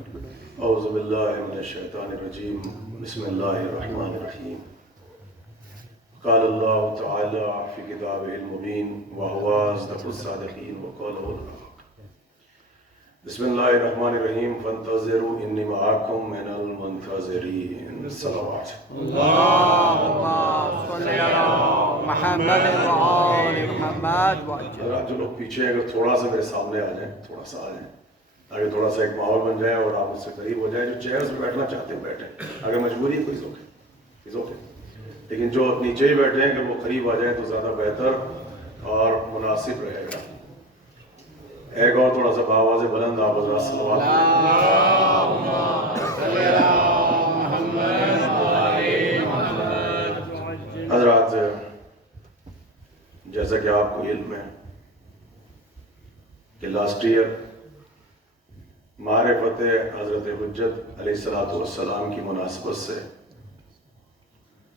اعوذ باللہ من الشیطان الرجیم بسم اللہ الرحمن الرحیم قال اللہ تعالی فی کتابہ المبین وہو اصدق الصادقین وقولہ الحق بسم اللہ الرحمن الرحیم فانتظروا انی معکم من المنتظرین صلوات اللہم صلی علی محمد وآل محمد وعجل. جو لوگ پیچھے اگر تھوڑا سا میرے سامنے آ جائیں، تھوڑا سا آ جائیں تاکہ تھوڑا سا ایک ماحول بن جائے اور آپ مجھ سے قریب ہو جائیں. جو چیئرز پہ بیٹھنا چاہتے ہیں بیٹھیں، اگر مجبوری ہے کوئی اوکے، لیکن جو نیچے ہی بیٹھے ہیں کہ وہ قریب آ جائیں تو زیادہ بہتر اور مناسب رہے گا. ایک اور تھوڑا سا بآواز بلند آپ حضرات صلوات حضرات. جیسا کہ آپ کو علم ہے کہ لاسٹ ایئر معرفت حضرت حجت علیہ السلام کی مناسبت سے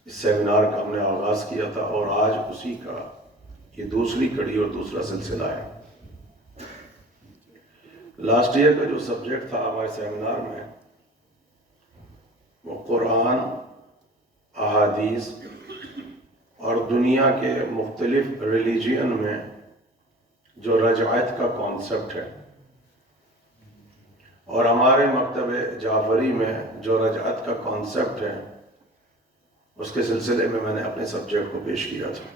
اس سیمینار کا ہم نے آغاز کیا تھا اور آج اسی کا یہ دوسری کڑی اور دوسرا سلسلہ ہے. لاسٹ ایئر کا جو سبجیکٹ تھا ہمارے سیمینار میں وہ قرآن، احادیث اور دنیا کے مختلف ریلیجین میں جو رجعت کا کانسیپٹ ہے اور ہمارے مکتب جعفری میں جو رجعت کا کانسیپٹ ہے اس کے سلسلے میں میں نے اپنے سبجیکٹ کو پیش کیا تھا.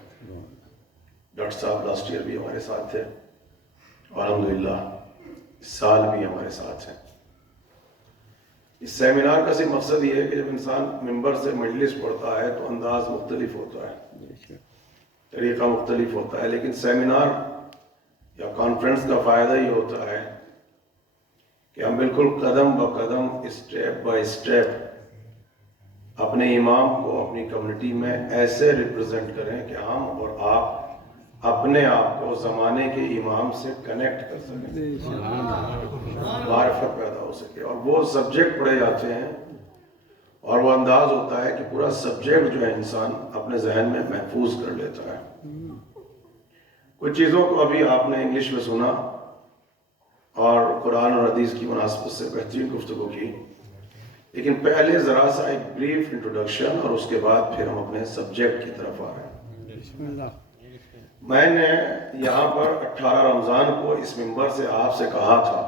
ڈاکٹر صاحب لاسٹ ایئر بھی ہمارے ساتھ تھے اور الحمدللہ اس سال بھی ہمارے ساتھ ہیں. اس سیمینار کا صرف مقصد یہ ہے کہ جب انسان ممبر سے مجلس پڑھتا ہے تو انداز مختلف ہوتا ہے، طریقہ مختلف ہوتا ہے، لیکن سیمینار یا کانفرنس کا فائدہ یہ ہوتا ہے کہ ہم بالکل قدم بہ قدم، اسٹیپ بائی اسٹیپ اپنے امام کو اپنی کمیونٹی میں ایسے ریپرزینٹ کریں کہ ہم اور آپ اپنے آپ کو زمانے کے امام سے کنیکٹ کر سکیں، معرفت پیدا ہو سکے. اور وہ سبجیکٹ پڑھے جاتے ہیں اور وہ انداز ہوتا ہے کہ پورا سبجیکٹ جو ہے انسان اپنے ذہن میں محفوظ کر لیتا ہے. کچھ چیزوں کو ابھی آپ نے انگلش میں سنا اور قرآن اور حدیث کی مناسبت سے بہترین گفتگو کی، لیکن پہلے ذرا سا ایک بریف انٹروڈکشن اور اس کے بعد پھر ہم اپنے سبجیکٹ کی طرف آ رہے ہیں. میں نے یہاں پر 18 رمضان کو اس ممبر سے آپ سے کہا تھا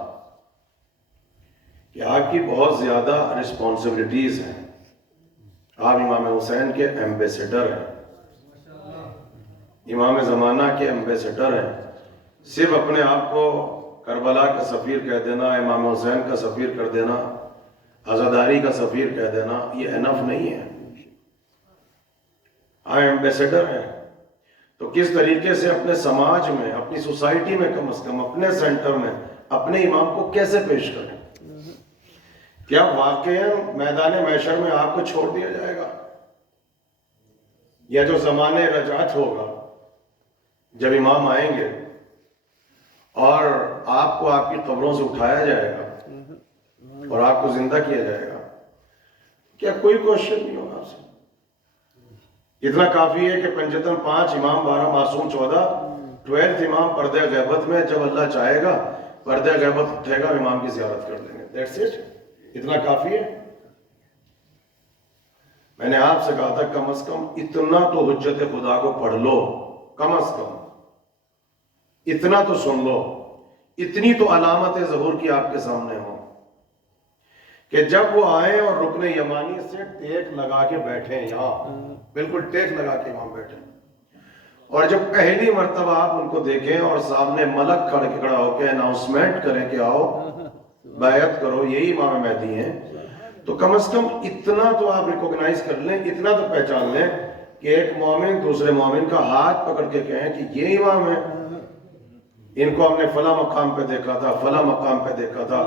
کہ آپ کی بہت زیادہ رسپانسبلٹیز ہیں. آپ امام حسین کے ایمبیسیڈر ہیں، امام زمانہ کے ایمبیسیڈر ہیں. صرف اپنے آپ کو کربلا کا سفیر کہہ دینا، امام حسین کا سفیر کر دینا، عزاداری کا سفیر کہہ دینا یہ انف نہیں ہے. آپ ایمبیسیڈر ہیں تو کس طریقے سے اپنے سماج میں، اپنی سوسائٹی میں، کم از کم اپنے سینٹر میں اپنے امام کو کیسے پیش کریں؟ کیا واقعاً میدان محشر میں آپ کو چھوڑ دیا جائے گا؟ یا جو زمانے رجعت ہوگا جب امام آئیں گے اور آپ کو آپ کی قبروں سے اٹھایا جائے گا اور آپ کو زندہ کیا جائے گا، کیا کوئی کوشچن نہیں ہوگا آپ سے؟ اتنا کافی ہے کہ پنجتن 5 امام 12 معصوم 14 12 امام پردہ غیبت میں، جب اللہ چاہے گا پردہ غیبت اٹھے گا امام کی زیارت کر دیں گے. That's it. اتنا کافی ہے. میں نے آپ سے کہا تھا کم از کم اتنا تو حجت خدا کو پڑھ لو، کم از کم اتنا تو سن لو، اتنی تو علامت ظہور کی آپ کے سامنے ہو کہ جب وہ آئیں اور رکن یمانی سے ٹیک لگا کے بیٹھیں، یہاں بالکل ٹیک لگا کے وہاں بیٹھیں، اور جب پہلی مرتبہ آپ ان کو دیکھیں اور سامنے ملک کھڑا ہو کے اناؤنسمنٹ کریں کہ آؤ بیعت کرو، یہی امام مہدی ہیں، تو کم از کم اتنا تو آپ ریکوگنائز کر لیں، اتنا تو پہچان لیں کہ ایک مومن دوسرے مومن کا ہاتھ پکڑ کے کہیں کہ یہ امام ہے، ان کو ہم نے فلاں مقام پہ دیکھا تھا، فلاں مقام پہ دیکھا تھا،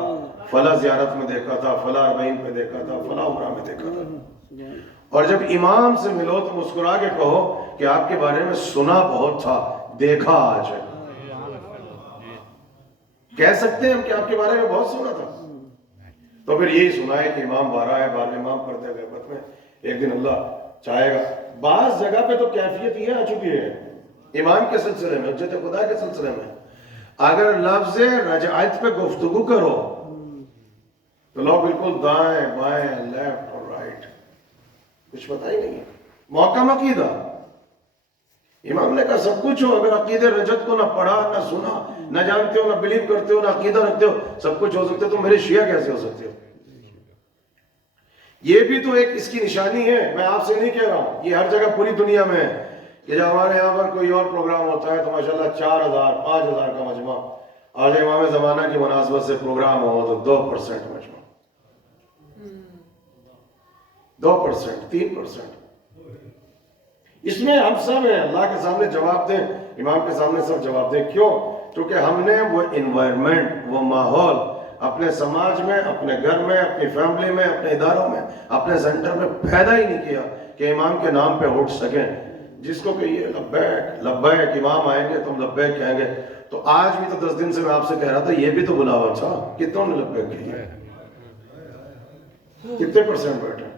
فلاں زیارت میں دیکھا تھا، فلاں اربعین پہ دیکھا تھا، فلاں عمرہ میں دیکھا تھا. اور جب امام سے ملو تو مسکرا کے کہو کہ آپ کے بارے میں سنا بہت تھا، دیکھا آج ہے. کہہ سکتے ہیں ہم کہ آپ کے بارے میں بہت سنا تھا، تو پھر یہی سنا ہے کہ امام 12 ہے، 12 امام پردہ غیبت میں، ایک دن اللہ چاہے گا. بعض جگہ پہ تو کیفیت یہ آ چکی ہے امام کے سلسلے میں، حجت خدا کے سلسلے میں، اگر لفظ رجعت پہ گفتگو کرو تو لوگ بالکل دائیں بائیں لیفٹ اور رائٹ کچھ پتہ ہی نہیں ہے. محکم عقیدہ. امام نے کہا سب کچھ ہو, اگر عقیدہ رجت کو نہ پڑھا نہ سنا نہ جانتے ہو نہ بلیو کرتے ہو نہ عقیدہ رکھتے ہو, سب کچھ ہو سکتے, تو میرے شیعہ کیسے ہو سکتے ہو؟ یہ بھی تو ایک اس کی نشانی ہے. میں آپ سے نہیں کہہ رہا ہوں, یہ ہر جگہ پوری دنیا میں ہے کہ جب ہمارے یہاں پر کوئی اور پروگرام ہوتا ہے تو ماشاءاللہ 4000 5000 کا مجمع, اور جب امام زمانہ کی مناسبت سے پروگرام ہو تو 2% مجمع, 2% 3%. اس میں ہم سب ہیں, اللہ کے سامنے جواب دیں, امام کے سامنے سب جواب دیں. کیوں؟ کیونکہ ہم نے وہ انوائرمنٹ, وہ ماحول اپنے سماج میں, اپنے گھر میں, اپنی فیملی میں, اپنے اداروں میں, اپنے سینٹر میں پیدا ہی نہیں کیا کہ امام کے نام پہ اٹھ سکیں. جس کو کہیے لبیک لبیک, امام آئیں گے تم لبیک کہیں گے. تو آج بھی تو 10 دن سے میں آپ سے کہہ رہا تھا, یہ بھی تو بلاوا تھا, کتنوں نے لبیک کہی؟ کتنے % بیٹھے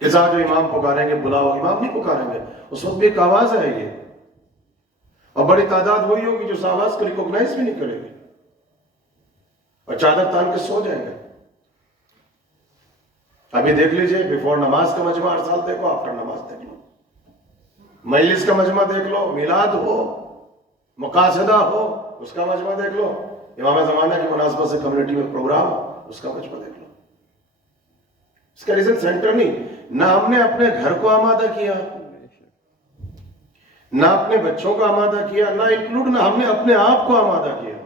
کہ جو امام پکاریں گے بلاؤ؟ امام نہیں پکاریں گے, اس وقت بھی ایک آواز آئے گی, اور بڑی تعداد وہی ہوگی جو اس آواز کو ریکوگنائز بھی نہیں کرے گی, اور چادر تان کے سو جائیں گے. ابھی دیکھ لیجئے, بیفور نماز کا مجمع ہر سال دیکھو, آفٹر نماز دیکھ لو, مجلس کا مجمع دیکھ لو, میلاد ہو, مقاصدہ ہو, اس کا مجمع دیکھ لو, امام زمانہ کی مناسبت سے کمیونٹی میں پروگرام ہو, اس کا مجمع دیکھ لو. اس کا ریزن سینٹر نہیں, نہ ہم نے اپنے گھر کو آمادہ کیا, نہ اپنے بچوں کو آمادہ کیا, نہ انکلوڈ نہ ہم نے اپنے آپ کو آمادہ کیا.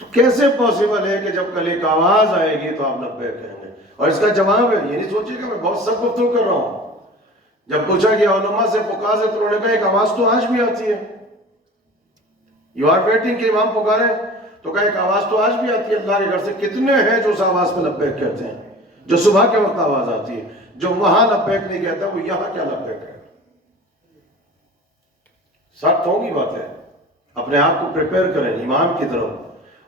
تو کیسے پاسبل ہے کہ جب کل ایک آواز آئے گی تو آپ لبیک کہیں گے؟ اور اس کا جواب ہے, یہ نہیں سوچیے گا میں بہت سخت گفتگو کر رہا ہوں. جب پوچھا گیا علماء سے فقہاء سے, تو انہوں نے کہا ایک آواز تو آج بھی آتی ہے. یو آر ویٹنگ کہ امام پکارے, تو کہا ایک آواز تو آج بھی آتی ہے. اللہ کے گھر سے کتنے ہیں جو اس آواز پہ لبیک کہتے ہیں؟ جو صبح کے وقت آواز آتی ہے, جو وہاں لبیک نہیں کہتا وہ یہاں کیا لبیک ہے؟ سخت ہوگی بات ہے. اپنے آپ کو پریپیئر کریں امام کی طرف.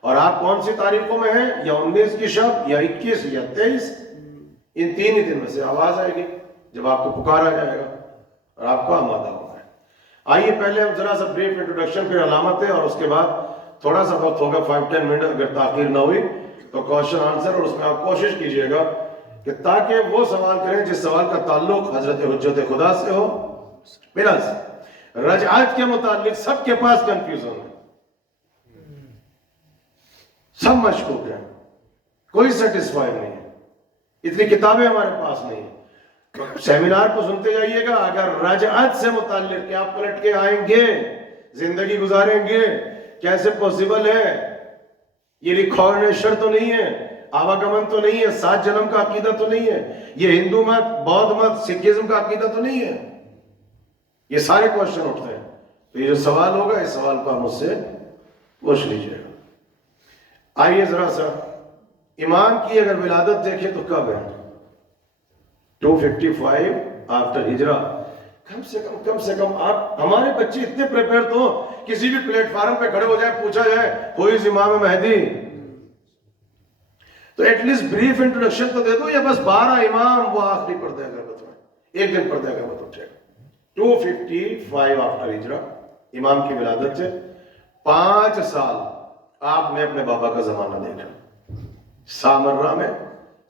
اور آپ کون سی تاریخوں میں ہیں, یا 19 کی شب, یا 21 یا 23, ان 3 ہی دن میں سے آواز آئے گی جب آپ کو پکارا جائے گا اور آپ کو آمادہ ہونا ہے. آئیے پہلے ہم ذرا سا بریف انٹروڈکشن پھر علامتیں, اور اس کے بعد تھوڑا سا وقت ہوگا 5-10 منٹ, اگر تاخیر نہ ہوئی تو کوشچن آنسر, اور اس میں آپ کوشش کیجئے گا کہ تاکہ وہ سوال کریں جس سوال کا تعلق حضرت حجت خدا سے ہو. پلس رجعت کے متعلق سب کے پاس کنفیوژن ہے, سب مشکوک ہیں, کوئی سیٹسفائی نہیں ہے, اتنی کتابیں ہمارے پاس نہیں ہیں. سیمینار کو سنتے جائیے گا, اگر رجعت سے متعلق کہ آپ پلٹ کے آئیں گے, زندگی گزاریں گے, کیسے پوسیبل ہے, یہ ریکارنیشن تو نہیں ہے, آواگمن تو نہیں ہے, 7 جنم کا عقیدہ تو نہیں ہے, یہ ہندو مت, بودھ مت, سکھزم کا عقیدہ تو نہیں ہے. یہ سارے کوشچن اٹھتے ہیں. تو یہ جو سوال ہوگا, اس سوال کو ہم مجھ سے پوچھ لیجئے گا. آئیے ذرا سا امام کی اگر ولادت دیکھیں تو کب ہے؟ 255 آفٹر ہجرہ. کم سے کم آپ, ہمارے بچے اتنے پریپیئر تو کسی بھی پلیٹ فارم پہ کھڑے ہو جائے, پوچھا جائے کوئی امام مہدی, تو ایٹ لیسٹ بریف انٹروڈکشن تو دے دو, یا بس 12 امام وہ آخری پردہ غیبت میں, ایک دن پردہ غیبت اٹھے گا. 255 آفٹر ہجرہ امام کی ولادت سے 5 سال آپ نے اپنے بابا کا زمانہ دیکھا. سامرہ میں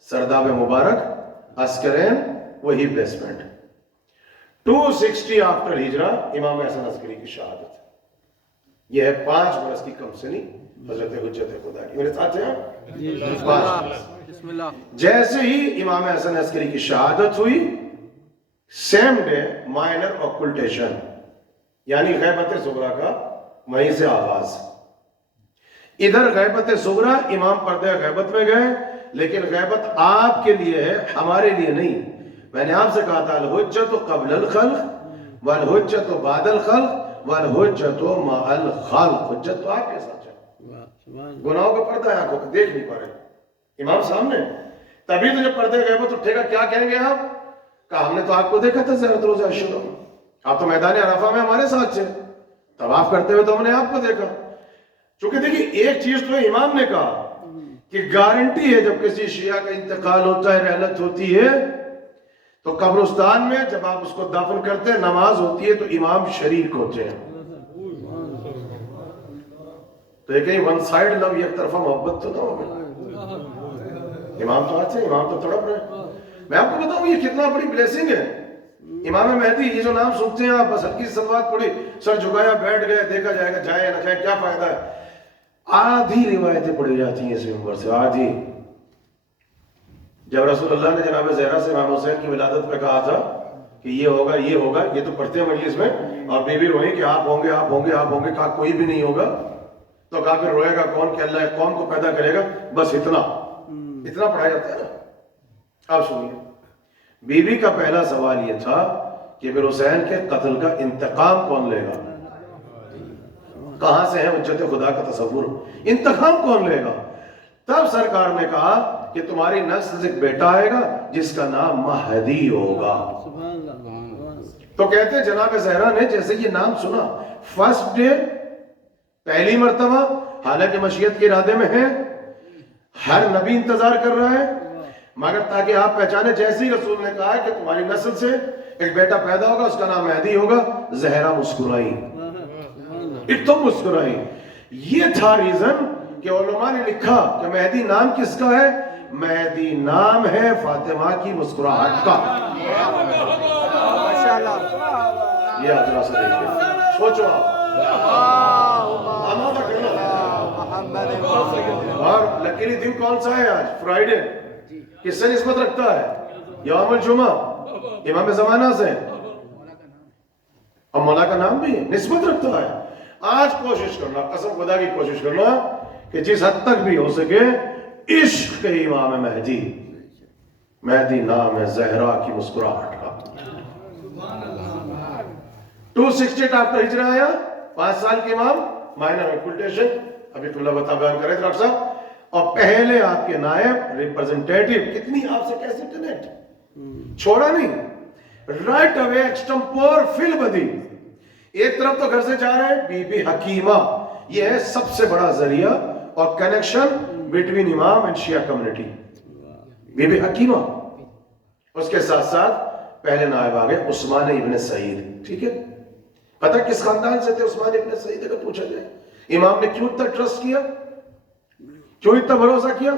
سرداب مبارک, عسکرین, وہی پلیسمنٹ. 260 آفٹر ہجرہ امام حسن عسکری کی شہادت. یہ ہے 5 برس کی کم سنی حضرت حجت خدا کی. میرے ساتھ ہیں بسم اللہ. جیسے ہی امام حسن عسکری کی شہادت ہوئی, سیم ڈے مائنر اوکلٹیشن, یعنی غیبت صغریٰ کا وہیں سے آغاز. ادھر غیبت صغریٰ, امام پردہ غیبت میں گئے, لیکن غیبت آپ کے لیے ہے, ہمارے لیے نہیں. میں نے آپ سے کہا تھا الحجت قبل الخلق والحجت بعد الخلق والحجت مع الخلق. حجت تو آپ کے ساتھ ہے, گناہوں کا پردہ ہے, آنکھوں کو دیکھ نہیں پا رہے, امام سامنے. تبھی تو جب پردہ غیبت اٹھے گا کیا کہیں گے آپ؟ کہا ہم نے تو آپ کو دیکھا تھا زیارت روزہ عاشورہ میں, آپ تو میدان عرفہ میں ہمارے ساتھ تھے, طواف کرتے ہوئے تو ہم نے آپ کو دیکھا. چونکہ دیکھیے ایک چیز تو امام نے کہا کہ گارنٹی ہے جب کسی شیعہ کا انتقال ہوتا ہے, رحلت ہوتی ہے, تو قبرستان میں جب آپ اس کو دفن کرتے ہیں, نماز ہوتی ہے تو امام شریک ہوتے ہیں. تو تو یہ کہیں ون سائڈ لو، ایک طرفہ محبت تو نہ ہو. امام تو آتے ہیں، امام تو تڑپ رہے ہیں. میں آپ کو بتاؤں یہ کتنا بڑی بلیسنگ ہے. امام مہدی یہ جو نام سنتے ہیں آپ، بس ہلکی سی سلوات پڑھی، سر جھکایا، بیٹھ گئے، دیکھا جائے گا جائے نہ جائے کیا فائدہ ہے. آدھی روایتیں پڑھی جاتی ہیں اس منبر سے، آدھی. جب رسول اللہ نے جناب زہرا سے امام حسین کی ولادت پہ کہا تھا کہ یہ ہوگا یہ ہوگا، یہ تو پڑھتے ہیں مجلس میں، اور بی بی روئی کہ آپ ہوں گے آپ ہوں گے آپ ہوں گے، کہا کوئی بھی نہیں ہوگا. تو کہا پھر روئے گا کون کہ اللہ کون کو پیدا کرے گا. بس اتنا پڑھایا جاتا ہے نا. آپ سنیے، بی بی کا پہلا سوال یہ تھا کہ پھر حسین کے قتل کا انتقام کون لے گا. کہاں سے ہے حجت خدا کا تصور، انتقام کون لے گا. تب سرکار نے کہا کہ تمہاری نسل سے ایک بیٹا آئے گا جس کا نام مہدی ہوگا. تو کہتے ہیں جناب زہرا نے جیسے یہ نام سنا، فرسٹ ڈے، پہلی مرتبہ، حالانکہ مشیت کے ارادے میں ہے، ہر نبی انتظار کر رہا ہے، مگر تاکہ آپ پہچانے، جیسے ہی رسول نے کہا کہ تمہاری نسل سے ایک بیٹا پیدا ہوگا اس کا نام مہدی ہوگا، زہرا مسکرائی، ایک تو مسکرائی. یہ تھا ریزن کہ علماء نے لکھا کہ مہدی نام کس کا ہے. مہدی نام ہے فاطمہ کی مسکراہٹ کا. یہ حضرات سے دیکھیں، سوچو آپ. اور لکیلی دن کون سا ہے آج؟ فرائیڈے. کس سے نسبت رکھتا ہے؟ یوم الجمعہ، امام زمانہ سے. اور مولا کا نام بھی نسبت رکھتا ہے. آج کوشش کرنا، قسم خدا کی کوشش کرنا کہ جس حد تک بھی ہو سکے عشق امام مہدی. مہدی نام ہے زہرا کی مسکراہٹ کا. 268 آفٹر ہجرہ آیا، 5 سال کے امام، مائنر اکولٹیشن، ابھی قبلہ بتا بیان کر رہے تھے ڈاکٹر صاحب. اور پہلے آپ کے نائب ریپرزنٹیٹیو، کتنی آپ سے کیسے کنیکٹ، چھوڑا نہیں، رائٹ اوے ایکسٹمپور فل بدی. ایک طرف تو گھر سے جا رہے ہیں، بی بی حکیمہ، یہ ہے سب سے بڑا ذریعہ اور connection between imam and Shia community. بی بی حکیمہ. اس کے ساتھ ساتھ پہلے نائب آگئے عثمان ابن سعید. ٹھیک ہے، پتہ کس خاندان سے تھے عثمان ابن سعید اگر پوچھا جائے؟ امام نے کیوں اتنا ٹرسٹ کیا، کیوں اتنا بھروسہ کیا؟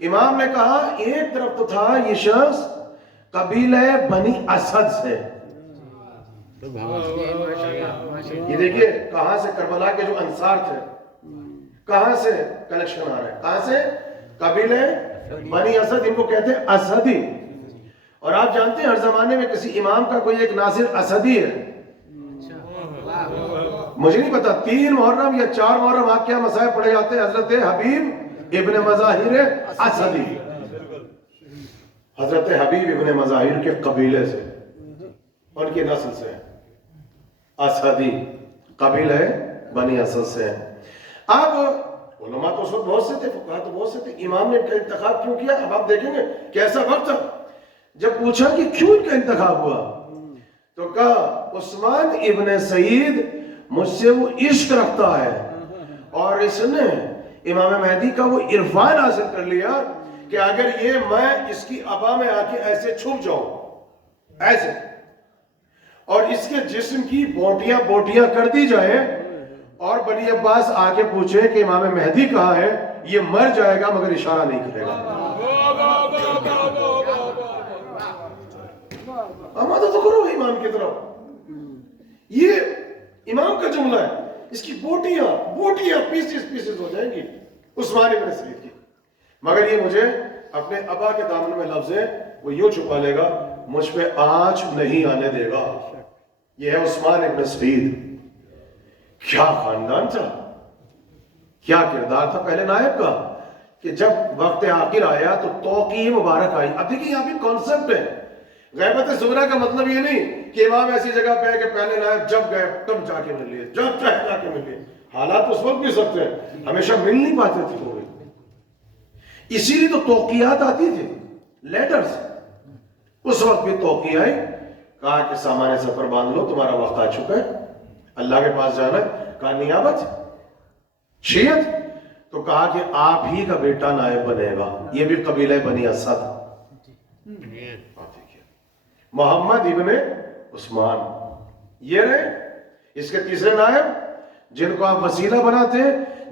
امام نے کہا ایک طرف تو تھا یہ شخص قبیلہ بنی اسد سے. یہ دیکھیے کہاں سے کربلا کے جو انصار تھے، کہاں سے کنیکشن آ رہا ہے، کہاں سے؟ قبیلہ بنی اسد، ان کو کہتے ہیں اسدی. اور آپ جانتے ہیں ہر زمانے میں کسی امام کا کوئی ایک ناصر اسدی ہے. مجھے نہیں پتا 3 محرم یا 4 محرم آپ کیا مسائل پڑھے جاتے ہیں. حضرت حبیب ابن مظاہر اسدی، حضرت حبیب ابن مظاہر کے قبیلے سے، ان کی نسل سے، اسدی قبیلہ بنی اسد سے. اب علماء تو اس وقت بہت سے تھے، فقہاء تو بہت سے تھے، امام نے ان کا انتخاب کیوں کیا؟ اب آپ دیکھیں گے کیسا وقت تھا. جب پوچھا کہ کیوں ان کا انتخاب ہوا تو کہا عثمان ابن سعید مجھ سے وہ عشق رکھتا ہے، اور اس نے امام مہدی کا وہ عرفان حاصل کر لیا کہ اگر یہ میں اس کی ابا میں آ کے ایسے چھپ جاؤں ایسے، اور اس کے جسم کی بوٹیاں بوٹیاں کر دی جائیں، اور بنی عباس آ کے پوچھے کہ امام مہدی کہاں ہے، یہ مر جائے گا مگر اشارہ نہیں کرے گا. آمادہ تو کرو امام کی طرف. یہ امام کا جملہ ہے، اس کی بوٹیاں بوٹیاں پیسز ہو جائیں گی عثمان ابن سعید کی، مگر یہ مجھے اپنے ابا کے دامن میں لفظ ہے وہ یوں چھپا لے گا، مجھ پہ آنچ نہیں آنے دے گا. یہ ہے عثمان ابن سعید. کیا خاندان تھا، کیا کردار تھا پہلے نائب کا، کہ جب وقت آخر آیا تو توقیع مبارک آئی. اب دیکھیں یہاں بھی کانسیپٹ ہے. غیبت صغریٰ کا مطلب یہ نہیں کہ امام ایسی جگہ پہ ہے کہ پہلے نائب جب گئے تب جا کے مل لیے، جب چاہے جا کے مل لیے. حالات اس وقت بھی سخت ہیں، ہمیشہ مل نہیں پاتے تھے لوگ، اسی لیے تو توقیات آتی تھی، لیٹرز. اس وقت بھی توقیع آئی، کہا کہ سامان سفر باندھ لو، تمہارا وقت آ چکا ہے، اللہ کے پاس جانا ہے. کہا نیابت شیعت، تو کہا کہ آپ ہی کا بیٹا نائب بنے گا. یہ بھی قبیلہ بنی اسد، محمد ابن عثمان. یہ رہے اس کے تیسرے نائب جن کو آپ وسیلہ بناتے ہیں.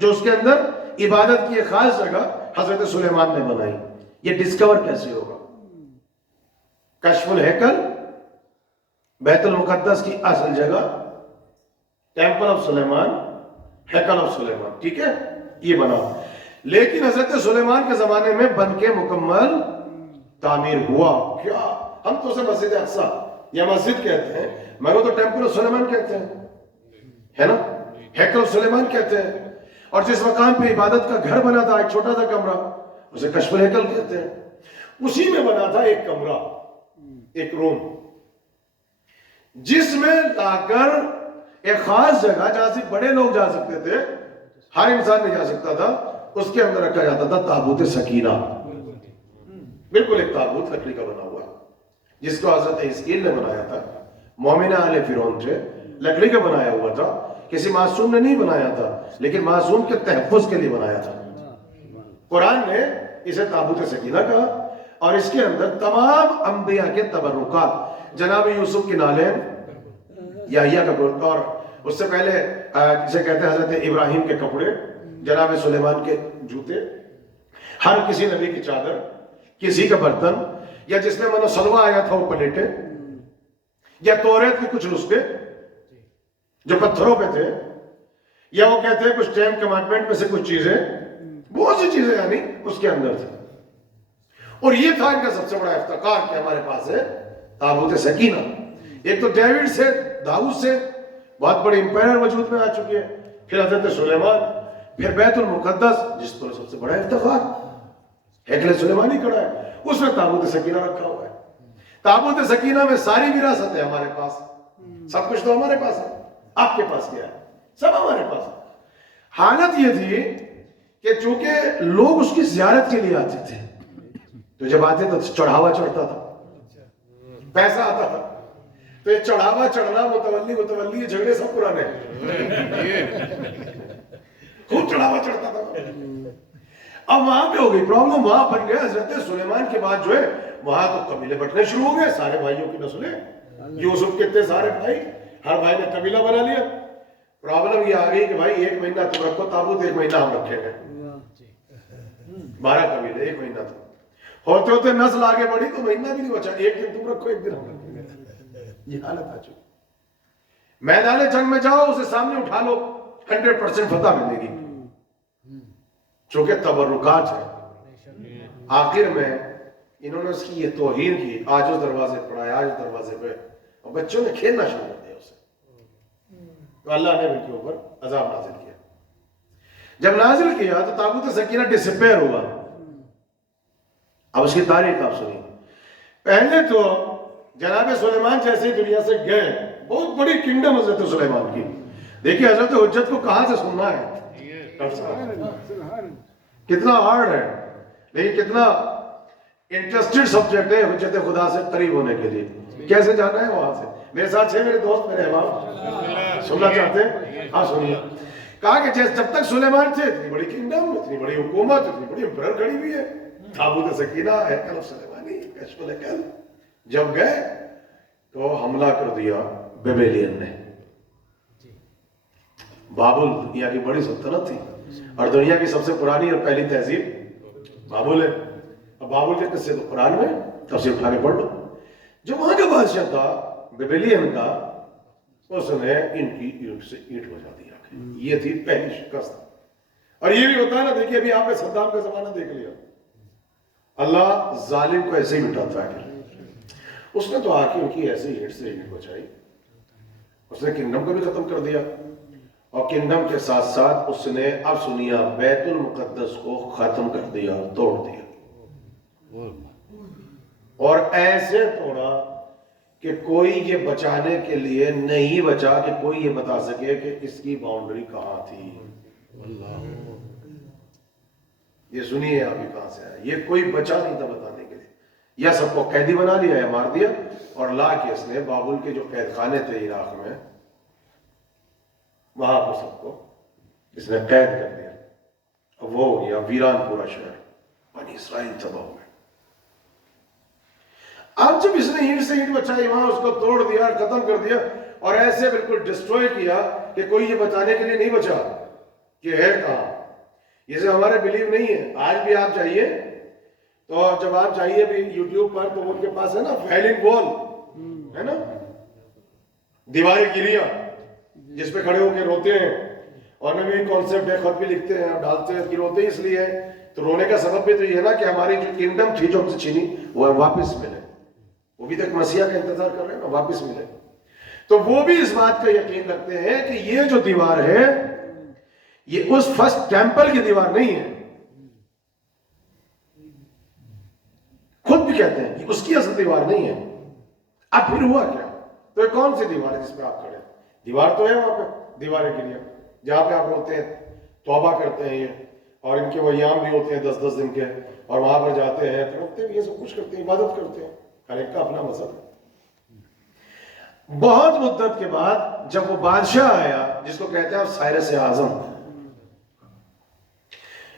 جو اس کے اندر عبادت کی ایک خاص جگہ حضرت سلیمان نے بنائی. یہ ڈسکور کیسے ہوگا؟ کشف الہیکل، بیت المقدس کی اصل جگہ، ٹیمپل آف سلیمان، ہیکل آف سلیمان، ٹھیک ہے، یہ بنا. لیکن حضرت سلیمان کے زمانے میں بن کے مکمل تعمیر ہوا. کیا ہم تو اسے مسجد اقصی یا مسجد کہتے ہیں، مگر تو ٹیمپل آف سلیمان کہتے ہیں، ہے نا، ہیکل آف سلیمان کہتے ہیں. اور جس مقام پہ عبادت کا گھر بنا تھا، ایک چھوٹا سا کمرہ، اسے کشف الہیکل کہتے ہیں. اسی میں بنا تھا ایک کمرہ، ایک روم، جس میں لا کر ایک خاص جگہ جہاں سے بڑے لوگ جا سکتے تھے، ہر انسان نہیں جا سکتا تھا، اس کے اندر رکھا جاتا تھا تابوت سکینہ. بالکل ایک تابوت لکڑی کا بنا ہوا، جس کو حضرت حزقیل نے بنایا تھا. مومنہ آل فرعون تھے، لکڑی کا بنایا ہوا تھا، کسی معصوم نے نہیں بنایا تھا، لیکن معصوم کے تحفظ کے لیے بنایا تھا. قرآن نے اسے تابوت سکینہ کہا، اور اس کے اندر تمام انبیاء کے تبرکات، جناب یوسف کی نالین، یحییٰ کا گرد، اور اس سے پہلے جسے کہتے ہیں حضرت ابراہیم کے کپڑے، جناب سلیمان کے جوتے، ہر کسی نبی کی چادر، کسی کا برتن، یا جس میں منو سلوہ آیا تھا وہ پلیٹیں، یا توریت کے کچھ نسخے جو پتھروں پہ تھے، یا وہ کہتے ہیں کچھ ٹین کمانڈمنٹ میں سے کچھ چیزیں، بہت سی چیزیں یعنی اس کے اندر تھی. اور یہ تھا ان کا سب سے بڑا افتخار کہ ہمارے پاس ہے تابوت سکینہ. ایک تو ڈیوڈ سے، داؤد سے بہت بڑی امپائر وجود میں آ چکی ہے، پھر حضرت سلیمان، پھر بیت المقدس جس پر سب سے بڑا افتخار ہیکل سلیمانی کھڑا ہے، اس میں تابوت سکینہ رکھا ہوا ہے. تابوت سکینہ میں ساری وراثت ہے ہمارے پاس، سب کچھ تو ہمارے پاس ہے. آپ کے پاس کیا ہے؟ سب ہمارے پاس ہے. حالت یہ تھی کہ چونکہ لوگ اس کی زیارت کے لیے آتے تھے، تو جب آتے تو چڑھاوا چڑھتا تھا، پیسہ آتا تھا، تو یہ چڑھاوا چڑھنا، متولی جھگڑے سب پرانے خوب چڑھاوا چڑھتا تھا. اب وہاں پہ ہو گئی پرابلم، وہاں بن گیا حضرت سلیمان کے بعد جو ہے وہاں تو قبیلے بٹنے شروع ہو گئے، سارے بھائیوں کی نسلیں، یوسف کے اتنے سارے بھائی، ہر بھائی نے قبیلہ بنا لیا. پرابلم یہ آ گئی کہ بھائی ایک مہینہ تم رکھو تابوت، ایک مہینہ ہم رکھیں گے، 12 قبیلے، ایک مہینہ تم. ہوتے ہوتے نسل آگے بڑھی تو مہینہ بھی نہیں بچا، ایک دن تم رکھو ایک دن ہم رکھیں گے. یہ حالت آ چکی. میدان جنگ میں جاؤ، اسے سامنے اٹھا لو، 100% فتح ملے گی، چونکہ تبرکات ہے. آخر میں انہوں نے اس کی یہ توہین کی، آج اس دروازے پر آیا، آج اس دروازے پہ، اور بچوں نے کھیلنا شروع کر دیا اسے. تو اللہ نے ان کے اوپر عذاب نازل کیا. جب نازل کیا تو تابوت سکینہ ڈسپیئر ہوا. اب اس کی تاریخ آپ سنیے. پہلے تو جناب سلیمان جیسے دنیا سے گئے، بہت بڑی کنگڈم حضرت سلیمان کی. دیکھیے حضرت حجت کو کہاں سے سننا ہے، کتنا ہارڈ ہے، لیکن کتنا انٹرسٹڈ سبجیکٹ ہے حجت خدا سے قریب ہونے کے لیے. کیسے جانا ہے وہاں سے؟ میرے ساتھ میرے دوست، میرے احباب سننا چاہتے ہیں؟ ہاں سنیے. کہا کہ جب تک سلیمان تھے اتنی بڑی کنگڈم، اتنی بڑی حکومت، اتنی بڑی امپرر کھڑی ہوئی ہے، تابوت سکینہ، ہیکل آف سلیمانی، کشف الہیکل. جب گئے تو حملہ کر دیا بیبیلین نے. بابل دنیا کی بڑی سلطنت تھی، اور دنیا کی سب سے پرانی اور پہلی تہذیب بابل ہے. اب بابل کے قصے تو قرآن میں تفسیر اٹھا کے پڑھ لو. جو وہاں کا بادشاہ تھا بیبیلین کا، اس نے ان کی اینٹ سے اینٹ بجا دیا. یہ تھی پہلی شکست. اور یہ بھی ہوتا ہے نا، دیکھیے ابھی آپ نے صدام کا زمانہ دیکھ لیا، اللہ ظالم کو ایسے ہی مٹاتا ہے. اس نے تو آ کے ان کی ایسے اینٹ سے اینٹ بچائی. اس نے کنگڈم کو بھی ختم کر دیا، اور کنگڈم کے ساتھ ساتھ اس نے، اب سنیا، بیت المقدس کو ختم کر دیا، توڑ دیا. اور ایسے توڑا کہ کوئی یہ بچانے کے لیے نہیں بچا کہ کوئی یہ بتا سکے کہ اس کی باؤنڈری کہاں تھی. یہ سنیے آپ کہاں سے آیا. یہ کوئی بچا نہیں تھا بتانے کے لیے. یا سب کو قیدی بنا لیا یا مار دیا، اور لا کے اس نے بابل کے جو قید خانے تھے عراق میں، وہاں پر سب کو اس نے قید کر دیا. وہ یا ویران پورا شہر، بنی اسرائیل تباہ ہو گئے. اب جب اس نے اینٹ سے اینٹ بچائی، وہاں اس کو توڑ دیا، ختم کر دیا، اور ایسے بالکل ڈسٹروئے کیا کہ کوئی یہ بتانے کے لیے نہیں بچا کہ ہے کہاں. یہ سے ہمارے بلیو نہیں ہے. آج بھی آپ چاہیے تو جب آپ چاہیے بھی یوٹیوب پر تو ان کے پاس ہے نا فیلنگ وال ہے نا, دیواریں گریا جس پہ کھڑے ہو کے روتے ہیں, اور نبی کانسیپٹ ہے, خط بھی لکھتے ہیں اور ڈالتے ہیں کہ روتے اس لیے ہیں. تو رونے کا سبب بھی تو یہ ہے نا کہ ہماری جو کنگڈم تھی جو ہم سے چھینی وہ واپس ملے. وہ بھی تک مسیح کا انتظار کر رہے ہیں نا, واپس ملے. تو وہ بھی اس بات کا یقین رکھتے ہیں کہ یہ جو دیوار ہے یہ اس فرسٹ ٹیمپل کی دیوار نہیں ہے. خود بھی کہتے ہیں کہ اس کی اصل دیوار نہیں ہے. اب پھر ہوا کیا؟ تو یہ کون سی دیوار ہے جس پہ آپ کھڑے ہیں؟ دیوار تو ہے وہاں پہ, دیواریں گریا جہاں پہ آپ روتے ہیں, توبہ کرتے ہیں یہ, اور ان کے وہ ایام بھی ہوتے ہیں 10-10 دن کے, اور وہاں پر جاتے ہیں روتے ہیں, یہ سب کچھ کرتے ہیں, عبادت کرتے ہیں. ہر ایک کا اپنا مذہب ہے. بہت مدت کے بعد جب وہ بادشاہ آیا جس کو کہتے ہیں سائرس اعظم,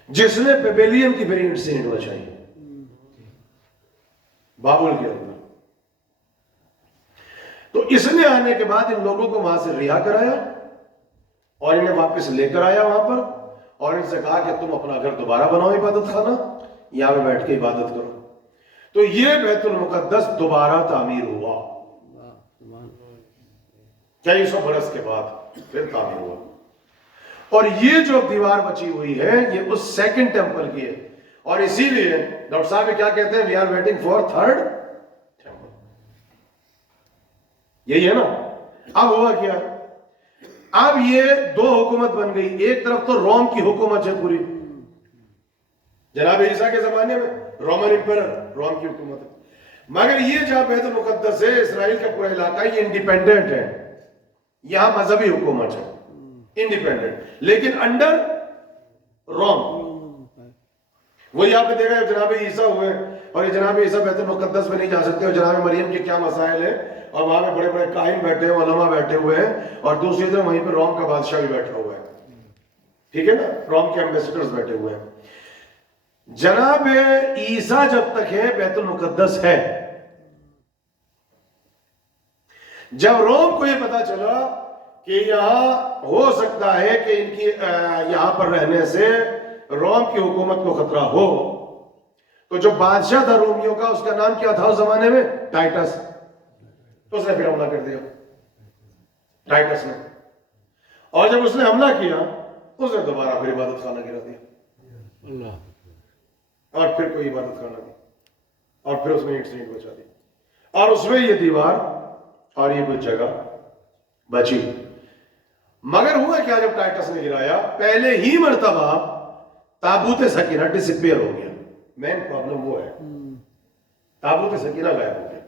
جس نے بیبیلین کی پھر سے اینٹ بچائی بابل کے اندر, تو اس نے آنے کے بعد ان لوگوں کو وہاں سے رہا کرایا اور انہیں واپس لے کر آیا وہاں پر, اور ان سے کہا کہ تم اپنا گھر دوبارہ بناؤ عبادت خانہ, یہاں پہ بیٹھ کے عبادت کرو. تو یہ بیت المقدس دوبارہ تعمیر ہوا 2300 برس کے بعد پھر تعمیر ہوا. اور یہ جو دیوار بچی ہوئی ہے یہ اس سیکنڈ ٹیمپل کی ہے, اور اسی لیے ڈاکٹر صاحب کیا کہتے ہیں, we are waiting for third temple. یہی ہے نا. اب ہوا کیا, اب یہ دو حکومت بن گئی. ایک طرف تو روم کی حکومت ہے پوری, جناب عیسیٰ کے زمانے میں رومن امپیرر, روم کی حکومت ہے. مگر یہ جہاں بیت المقدس ہے, اسرائیل کا پورا علاقہ, یہ انڈیپینڈنٹ ہے, یہاں مذہبی حکومت ہے, انڈیپینڈنٹ, لیکن انڈر روم. وہ یہاں پہ دیکھا جناب عیسیٰ ہوئے, اور یہ جناب عیسیٰ بیت المقدس میں نہیں جا سکتے, اور جناب مریم کے کیا مسائل ہیں, اور وہاں پہ بڑے بڑے کاہن بیٹھے ہیں, علماء بیٹھے ہوئے ہیں, اور دوسری طرف وہیں پہ روم کا بادشاہ بھی بیٹھا ہوا ہے. ٹھیک ہے نا, روم کے ایمبیسڈرز بیٹھے ہوئے ہیں. جناب عیسیٰ جب تک ہے بیت المقدس ہے. جب روم کو یہ پتا چلا کہ یہاں ہو سکتا ہے کہ ان کی یہاں پر رہنے سے روم کی حکومت کو خطرہ ہو, تو جو بادشاہ تھا رومیوں کا, اس کا نام کیا تھا اس زمانے میں, ٹائٹس. تو اس نے پھر حملہ کر دیا, ٹائٹس نے. اور جب اس نے حملہ کیا, اس نے دوبارہ پھر عبادت خانہ گرا دیا, اور پھر کوئی عبادت خانہ نہیں, اور پھر اس میں اینٹ سے اینٹ بچا دی, اور اس میں یہ دیوار اور یہ کچھ جگہ بچی. مگر ہوا کیا, جب ٹائٹس نے گرایا پہلے ہی مرتبہ تابوت سکینہ ڈسپیئر ہو گیا. مین پرابلم وہ ہے, تابوت سکینہ غائب ہو گیا.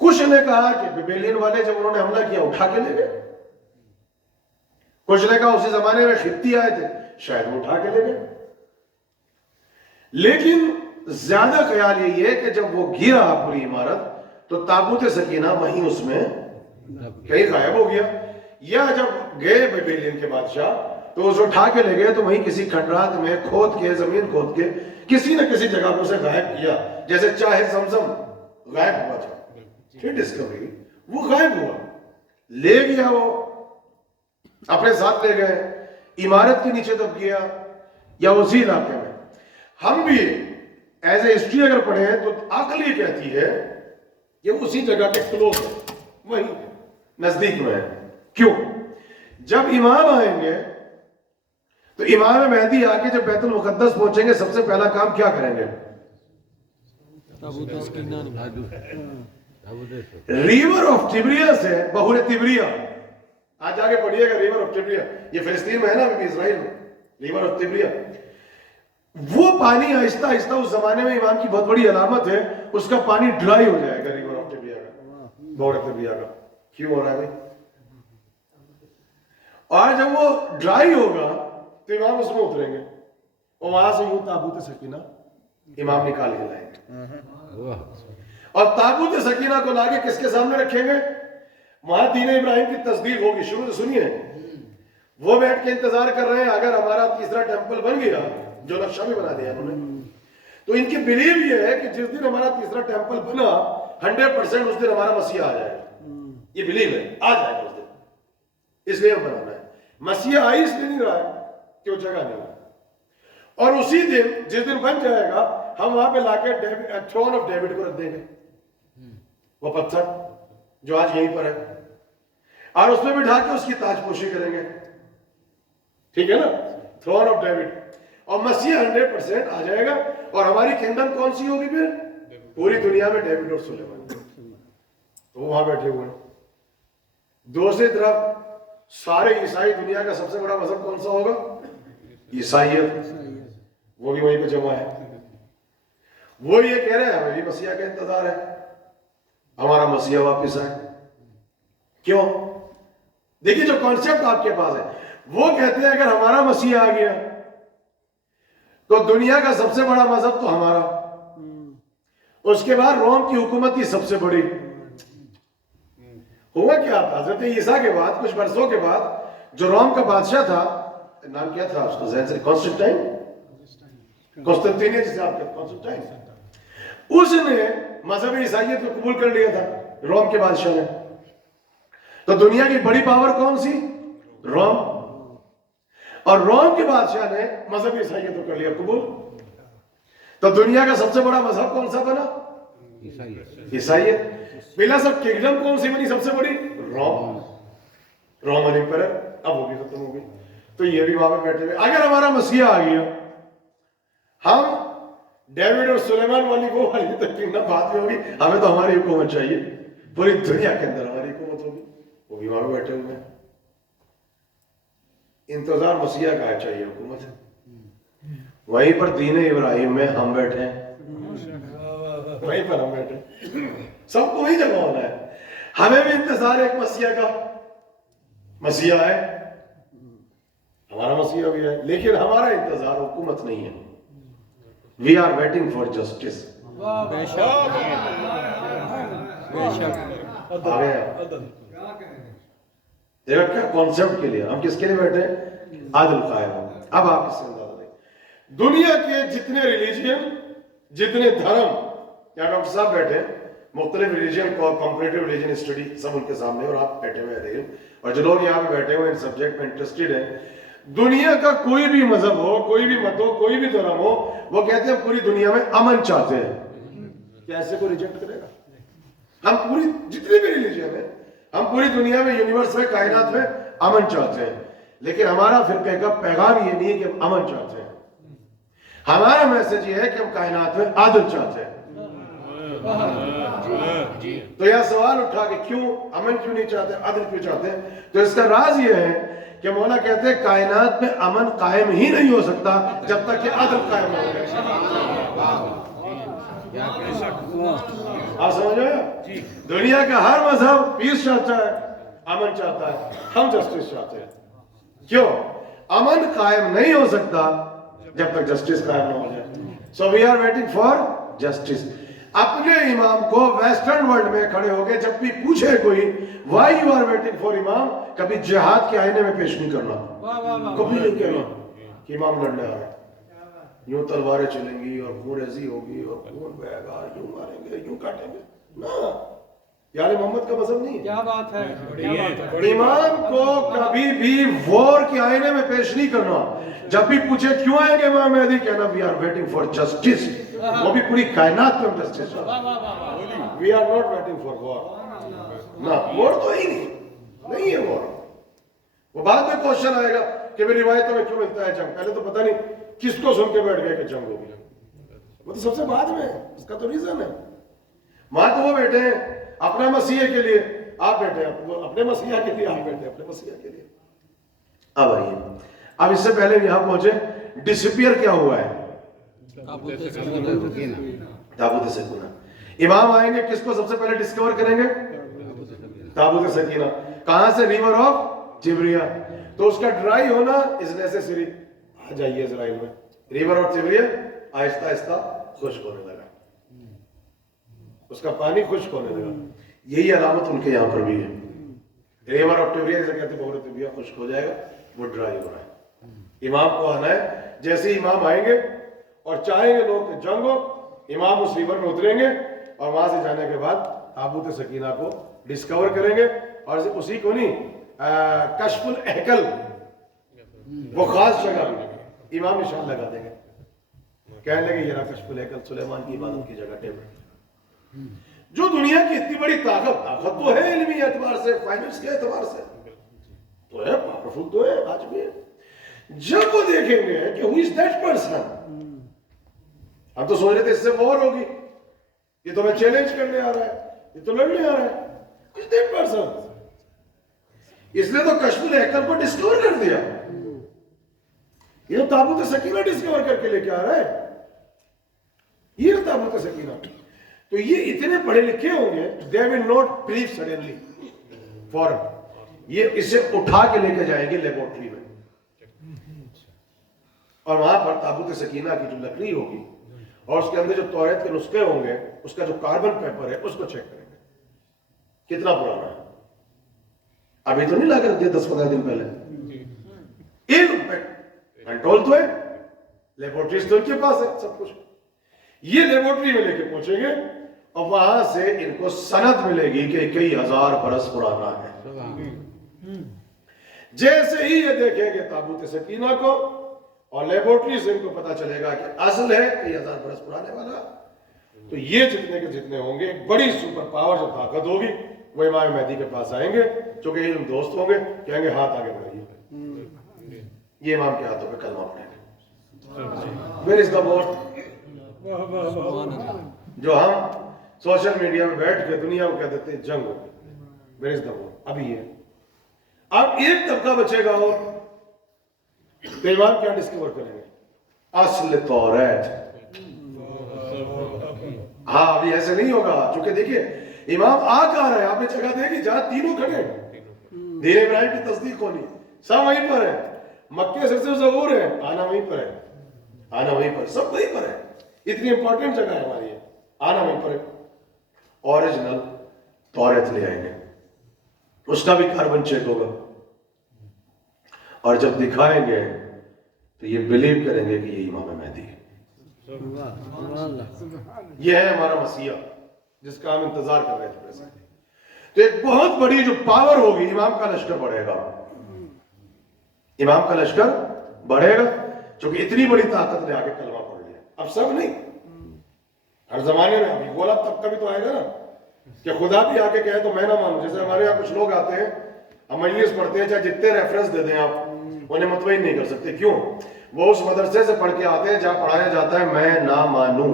کچھ نے کہا کہ بیبیلین والے جب انہوں نے حملہ کیا اٹھا کے لے گئے, کچھ نے کہا اسی زمانے میں خطی آئے تھے شاید وہ اٹھا کے لے گئے. لیکن زیادہ خیال یہی ہے کہ جب وہ گرا پوری عمارت تو تابوت سکینہ وہیں اس میں کہیں غائب ہو گیا. یا جب گئے بیبیلین کے بادشاہ تو اسے اٹھا کے لے گئے تو وہیں کسی کھنڈرات میں کھود کے, زمین کھود کے کسی نہ کسی جگہ پر اسے غائب کیا, جیسے چاہے زمزم غائب ہوا تھا. پھر ڈسکوری وہ غائب ہوا, لے گیا, وہ اپنے ساتھ لے گئے, عمارت کے نیچے دب گیا یا اسی علاقے میں. ہم بھی ایز اے ہسٹری اگر پڑھیں تو عقل یہ کہتی ہے کہ اسی جگہ کے کلوز ہے, وہی نزدیک میں ہے. کیوں؟ جب امام آئیں گے تو امام مہدی آ کے جب بیت المقدس پہنچیں گے سب سے پہلا کام کیا کریں گے؟ ریور آف ٹبریس ہے, بحور تبریہ. آج آگے پڑھیے گا ریور آف ٹبریہ, یہ فلسطین میں ہے نا, ابھی اسرائیل میں. ریور آف تبریہ, وہ پانی آہستہ آہستہ اس زمانے میں ایمان کی بہت بڑی علامت ہے, اس کا پانی ڈرائی ہو جائے گا. ریور آف تبریہ کا, بحور تبریہ کا. کیوں ہو رہا ہے؟ اور جب وہ ڈرائی ہوگا تو امام اس میں اتریں گے, اور وہاں سے یوں تابوت سکینہ امام نکال کے لائیں گے, اور تابوت سکینہ کو لا کے کس کے سامنے رکھیں گے؟ وہاں دین ابراہیم کی تصدیق ہوگی. شروع سے سنیے, وہ بیٹھ کے انتظار کر رہے ہیں اگر ہمارا تیسرا ٹیمپل بن گیا, جو نقشہ بھی بنا دیا انہوں نے, تو ان کی بلیو یہ ہے کہ جس دن ہمارا تیسرا ٹیمپل بنا 100% اس دن ہمارا مسیح آ جائے گا. یہ بلیو ہے, آ جائے گا اس دن, اس لیے ہم بنانا ہے. مسیح آئی اس لیے نہیں رہا ہے, کہ وہ جگہ نہیں ہے. اور اسی دن جس دن بن جائے گا ہم وہاں پہ لا کے تھرون آف ڈیوڈ کو رکھ دیں گے, وہ پتھر جو آج یہیں پر ہے, اور اس میں بٹھا کے اس کی تاج پوشی کریں گے. ٹھیک ہے نا, تھرون آف ڈیوڈ. اور مسیح 100% آ جائے گا. اور ہماری کنگڈم کون سی ہوگی پھر؟ پوری دنیا میں ڈیوڈ اور سلیمان. تو وہ وہاں بیٹھے ہوئے ہیں. دوسری طرف سارے عیسائی دنیا کا سب سے بڑا مذہب کون سا ہوگا؟ عیسائیت. وہ بھی وہیں پہ جمع ہے. وہ یہ کہہ رہے ہیں ہمیں بھی مسیح کا انتظار ہے, ہمارا مسیح واپس آئے. کیوں؟ دیکھیے جو کانسیپٹ آپ کے پاس ہے, وہ کہتے ہیں اگر ہمارا مسیح آ گیا تو دنیا کا سب سے بڑا مذہب تو ہمارا, اس کے بعد روم کی حکومت ہی سب سے بڑی. ہوا کیا تھا حضرت عیسیٰ کے بعد کچھ برسوں کے بعد جو روم کا بادشاہ تھا, نام کیا تھا اس کو ذہن سے, قسطنطینیہ جسے آپ کہتے قسطنطین, اس نے مذہب عیسائیت کو قبول کر لیا تھا روم کے بادشاہ نے. تو دنیا کی بڑی پاور کون سی؟ روم. اور روم کے بادشاہ نے مذہب عیسائیت کو کر لیا قبول. تو دنیا کا سب سے بڑا مذہب کون سا بنا؟ عیسائیت. پہلا سب کنگڈم کون سی بنی سب سے بڑی؟ روم. Roman empire. اب وہ بھی ختم ہو گئی. تو یہ بھی وہاں پہ بیٹھے ہوئے. اگر ہمارا مسیح آ گیا, ہم ڈیوڈ اور سلیمان والی وہ والی تو کنگڈم بعد میں ہوگی, ہمیں تو ہماری حکومت چاہیے, پوری دنیا کے اندر ہماری حکومت ہوگی. وہ بھی وہاں پہ بیٹھے ہوئے ہیں. انتظار مسیح کا ہے, چاہیے حکومت. وہیں پر دین ابراہیم میں ہم بیٹھے ہیں, وہیں پر ہم بیٹھے ہیں. سب کو وہی جگہ ہونا ہے. ہمیں بھی انتظار ہے ایک مسیح کا, مسیح ہے, ہمارا مسیح بھی ہے, لیکن ہمارا انتظار حکومت نہیں ہے. We are waiting for justice. بے شک بے شک. دیکھا کیا کانسیپٹ کے لیے ہم کس کے لیے بیٹھے ہیں؟ عادل قائم. اب آپ اس سے اندازہ دیں, دنیا کے جتنے ریلیجین, جتنے دھرم, کیا ڈاکٹر صاحب بیٹھے مختلف ریلیجن کو کمپریٹیو ریلیجن اسٹڈی سب ان کے سامنے, اور آپ بیٹھے ہوئے رہے, اور جو لوگ یہاں پہ بیٹھے ہوئے ان سبجیکٹ میں انٹرسٹڈ ہیں, دنیا کا کوئی بھی مذہب ہو, کوئی بھی مت ہو, کوئی بھی دھرم ہو, وہ کہتے ہیں پوری دنیا میں امن چاہتے ہیں. کیا ایسے کو ریجیکٹ کرے گا؟ ہم پوری جتنی بھی ریلیجن ہے, ہم پوری دنیا میں, یونیورس میں, کائنات میں امن چاہتے ہیں. لیکن ہمارا فرقے کا پیغام یہ نہیں ہے کہ ہم امن چاہتے ہیں. ہمارا میسج یہ ہے کہ ہم کائنات میں عدل چاہتے ہیں. تو یہ سوال اٹھا کہ کیوں امن کیوں نہیں چاہتے, عدل کیوں چاہتے ہیں؟ تو اس کا راز یہ ہے کہ مولا کہتے ہیں کائنات میں امن قائم ہی نہیں ہو سکتا جب تک کہ عدل قائم نہ ہو جائے. آپ سمجھ رہے ہیں؟ دنیا کا ہر مذہب پیس چاہتا ہے, امن چاہتا ہے, ہم جسٹس چاہتے ہیں. کیوں؟ امن قائم نہیں ہو سکتا جب تک جسٹس قائم نہ ہو جائے. So we are waiting for justice. اپنے امام کو ویسٹرن ورلڈ میں کھڑے ہو کے جب بھی پوچھے کوئی why you are waiting for امام, کبھی جہاد کے آئینے میں پیش نہیں کرنا, کبھی نہیں کہنا کہ امام لڑنے آ رہے. یوں تلواریں چلیں گی اور خون ریزی ہوگی اور خون بہے گا, یوں ماریں گے, یوں کاٹیں گے, نا, یار محمد کا مذہب نہیں ہے. کیا بات ہے. امام کو کبھی بھی وار کے آئینے میں پیش نہیں کرنا. جب بھی پوچھے کیوں آئیں گے امام مہدی, کہنا we are waiting for justice. وہ بھی پوری کائنات میں justice. We are not waiting for war. نہ, وار تو ہی نہیں ہے وار. وہ بعد میں کوشچن آئے گا کہ میری روایتوں میں کیوں ملتا ہے جنگ. پہلے تو پتہ نہیں کس کو سن کے بیٹھ گئے کہ جنگ ہوگی, وہ تو سب سے بعد میں, اس کا تو ریزن ہے. وہاں تو وہ بیٹھے ہیں اپنا مسیح کے لیے, آپ بیٹھے ہیں اپنے مسیح کے لیے, آپ بیٹھے اپنے مسیح کے لیے. اب آئیے, اب اس سے پہلے یہاں پہنچے, ڈسپیئر کیا ہوا ہے؟ تابوت سکینہ. امام آئیں گے, کس کو سب سے پہلے ڈسکور کریں گے؟ تابوت سکینہ. کہاں سے؟ ریور آف تبریہ. تو اس کا ڈرائی ہونا از نیسیسری. آ جائیے اسرائیل میں, ریور آف تبریہ آہستہ آہستہ خشک ہونے لگا, اس کا پانی خشک ہونے لگا. یہی علامت ان کے یہاں پر بھی ہے. ریور آف تبریہ جسے کہتے ہیں, بحر تبریہ خشک ہو جائے گا, وہ ڈرائی ہو رہا ہے. امام کو آنا ہے. جیسے ہی امام آئیں گے اور چاہیں گے لوگ کہ جنگ ہو, امام اس ریور میں اتریں گے اور وہاں سے جانے کے بعد تابوت سکینہ کو ڈسکور کریں گے. اور اسی کو نہیں, کشف الہیکل, وہ خاص جگہ بھی امام نشان لگا دیں گے، کہنے لگے یہ رہا کشف الہیکل، سلیمان کی عبادت کی جگہ ٹیبل۔ جو دنیا کی اتنی بڑی طاقت تو ہے علمی اعتبار سے، فائنانس کے اعتبار سے تو ہے، پاورفل تو ہے، آج بھی ہے۔ جب وہ دیکھیں گے کہ who is that person، ہم تو سوچ رہے تھے اس سے وار ہوگی، یہ تو میں چیلنج کرنے آ رہا ہے، یہ تو لڑنے آ رہا ہے، who is that person؟ اس نے تو کشف الہیکل کو ڈسکور کر دیا، یہ تو تابوت سکینہ ڈسکور کر کے لے کے آ رہا ہے، یہ تابوت سکینہ۔ تو یہ اتنے پڑھے لکھے ہوں گے، they will not believe suddenly، فوراً یہ اسے اٹھا کے لے کے جائیں گے لیبورٹری میں، اور وہاں پر تابوت سکینہ کی جو لکڑی ہوگی اور اس کے اندر جو توریت کے نسخے ہوں گے، اس کا جو کاربن پیپر ہے اس کو چیک کریں گے کتنا پرانا ہے۔ ابھی تو نہیں لا کے رکھ دیا 10-15 دن پہلے، علم پہ کنٹرول تو ہے، لیبورٹریز تو ان کے پاس ہے سب کچھ۔ یہ لیبورٹری میں لے کے پہنچیں گے اور وہاں سے ان کو سند ملے گی کہ کئی ہزار برس پرانا ہے۔ جیسے ہی یہ دیکھیں گے تابوت سکینہ کو اور لیبورٹری سے ان کو پتا چلے گا کہ اصل ہے کئی ہزار برس پرانے والا، تو یہ جتنے کے جتنے ہوں گے ایک بڑی سپر پاور جو طاقت ہوگی وہ امام مہدی کے پاس آئیں گے، چونکہ علم دوست ہوں گے، کہیں گے ہاتھ آگے بڑھائیے، یہ امام کے ہاتھوں پہ کلمہ پڑھیں گے۔ Where is the war؟ جو ہم سوشل میڈیا میں بیٹھ کے دنیا کو کہہ دیتے ہیں جنگ ہو گئی، Where is the war؟ ابھی ہے۔ اب ایک طبقہ بچے گا اور تو امام کیا ڈسکور کریں گے؟ اصل توریت۔ ہاں ابھی ایسے نہیں ہوگا، چونکہ دیکھیے امام آ کہاں رہا ہے، آپ نے جگہ دے گی جہاں تینوں کھڑے ہیں، دین ابراہیم کی تصدیق ہونی، سب وہیں پر ہے، مکے سے صرف ظہور ہے، آنا وہیں پر ہے، آنا وہیں پر، سب وہیں پر ہے، اتنی امپورٹنٹ جگہ ہے ہماری ہے، آنا وہیں پر ہے۔ اوریجنل توریت لے آئیں گے، اس کا بھی کاربن چیک ہوگا، اور جب دکھائیں گے تو یہ بلیو کریں گے کہ یہ امام مہدی ہے، یہ ہے ہمارا مسیح جس کا ہم انتظار کر رہے تھے۔ تو ایک بہت بڑی جو پاور ہوگی، امام کا لشکر بڑھے گا، امام کا لشکر بڑھے گا، چونکہ اتنی بڑی طاقت نے آ کے کلمہ پڑھ لیا۔ اب سب نہیں، ہر زمانے میں ابھی غلط طبقہ بھی تو آئے گا نا کہ خدا بھی آ کے کہے تو میں نہ مانوں۔ جیسے ہمارے یہاں کچھ لوگ آتے ہیں، ہم مجلس پڑھتے ہیں، چاہے جتنے ریفرنس دے دیں آپ انہیں مطمئن نہیں کر سکتے، کیوں؟ وہ اس مدرسے سے پڑھ کے آتے ہیں جہاں پڑھایا جاتا ہے میں نہ مانوں،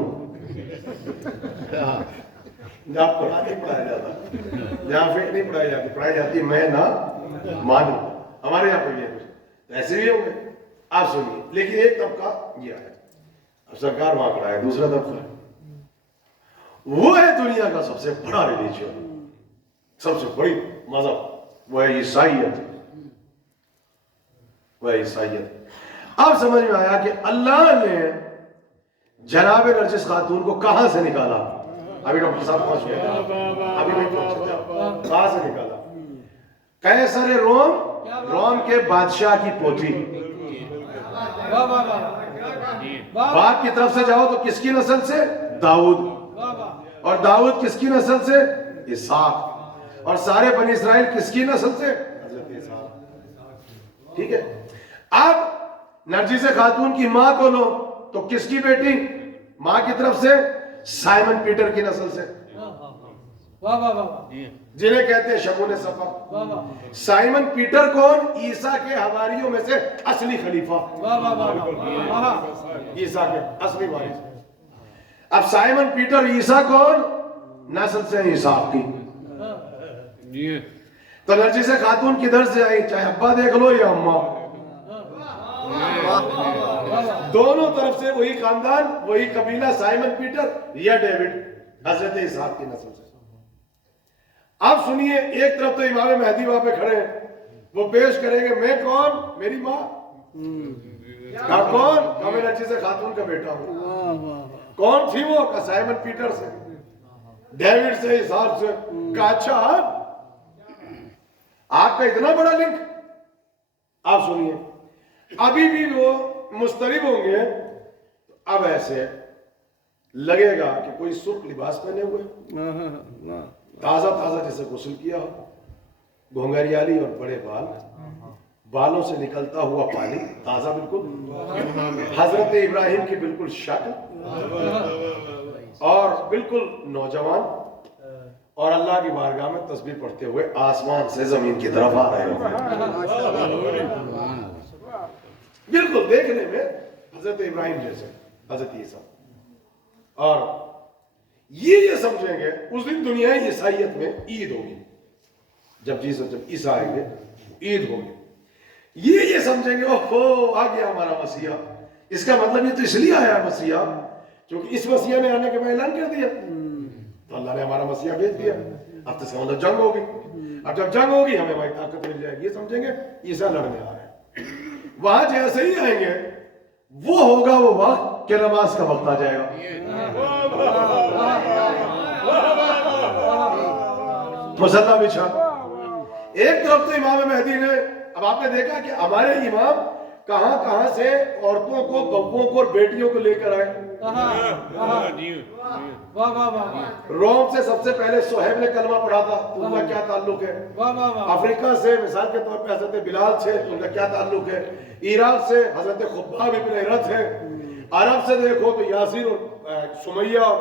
جہاں پڑھا نہیں پڑھایا جاتا، جہاں فکر نہیں پڑھائی جاتی، پڑھائی جاتی میں نہ مانوں۔ ہمارے یہاں پہ بھی ہے، ایسے بھی ہوں گے، آپ سنیے۔ لیکن ایک طبقہ یہ ہے، اب سرکار وہاں کھڑا ہے، دوسرا طبقہ وہ ہے دنیا کا سب سے بڑا ریلیجن، سب سے بڑی مذہب، وہ ہے عیسائیت، وہ ہے عیسائیت۔ اب سمجھ میں آیا کہ اللہ نے جناب نرجس خاتون کو کہاں سے نکالا؟ ابھی ڈاکٹر صاحب پہنچ گئے، ابھی نہیں پہنچے تھے، کہاں سے نکالا؟ قیصر روم کے بادشاہ کی پوتی، باپ کی طرف سے جاؤ تو کس کی نسل سے؟ داؤد، اور داؤد کس کی نسل سے؟ اسحاق، اور سارے بنی اسرائیل کس کی نسل سے؟ حضرت اسحاق۔ ٹھیک ہے، اب نرجس خاتون کی ماں کو لو تو کس کی بیٹی؟ ماں کی طرف سے سائمن پیٹر کی نسل سے، جنہیں کہتے ہیں شمون صفا۔ سائمن پیٹر کون؟ عیسیٰ کے حواریوں میں سے اصلی خلیفہ، عیسیٰ کے اصلی وارث۔ اب سائمن پیٹر عیسیٰ کون؟ نسل سے اسحاق کی۔ تو نرجس خاتون کدھر سے آئی؟ چاہے ابا دیکھ لو یا اماں، دونوں طرف سے وہی خاندان، وہی قبیلہ، سائمن پیٹر یا ڈیوڈ، حضرت اسحاق کی نسل سے۔ اب سنیے، ایک طرف تو امام مہدی وہاں پہ کھڑے ہیں، وہ پیش کریں گے میں کون؟ میری ماں۔ کون؟ میں نرجس خاتون کا بیٹا ہوں۔ کون تھی وہ؟ سائمن پیٹر سے، ڈیوڈ سے، اسحاق سے۔ کہا اچھا آپ کا اتنا بڑا لنک؟ آپ سنیے، ابھی بھی وہ مسترب ہوں گے، اب ایسے لگے گا کہ کوئی سرخ لباس پہنے ہوئے، تازہ تازہ جیسے غسل کیا ہو، گھونگھریالی اور بڑے بال، بالوں سے نکلتا ہوا پانی تازہ بالکل، حضرت ابراہیم کی بالکل شکل اور بالکل نوجوان، اور اللہ کی بارگاہ میں تسبیح پڑھتے ہوئے آسمان سے زمین کی طرف آ رہے ہوتے ہیں، بالکل دیکھنے میں حضرت ابراہیم جیسے، حضرت عیسیٰ. اور یہ سمجھیں گے اس دن دنیا عیسائیت میں عید ہوگی، جب عیسیٰ آئیں گے عید ہوگی. یہ سمجھیں گے اوہ آ گیا ہمارا مسیح. اس کا مطلب یہ تو اس لیے آیا مسیح کیونکہ اس مسیح نے آنے کے بعد اعلان کر دیا تو اللہ نے ہمارا مسیح بھیج دیا. اب تو سمجھو جنگ ہوگی، اب جب جنگ ہوگی ہمیں ہماری طاقت مل جائے گی. یہ سمجھیں گے عیسیٰ لڑنے آ رہے ہیں. وہاں جیسے ہی آئیں گے وہ ہوگا وہ وقت کہ نماز کا وقت آ جائے گا. مصلی بچھا ایک طرف تو امام مہدی نے، اب آپ نے دیکھا کہ ہمارے امام کہاں کہاں سے عورتوں کو، بہووں کو اور بیٹیوں کو لے کر آئے. روم سے سب سے پہلے صہیب نے کلمہ پڑھا تھا، ان کا کیا تعلق ہے؟ افریقہ سے مثال کے طور پہ حضرت بلال تھے، ان کا کیا تعلق ہے؟ عراق سے حضرت خباب ابن ارت ہے. عرب سے دیکھو تو یاسر اور سمیہ اور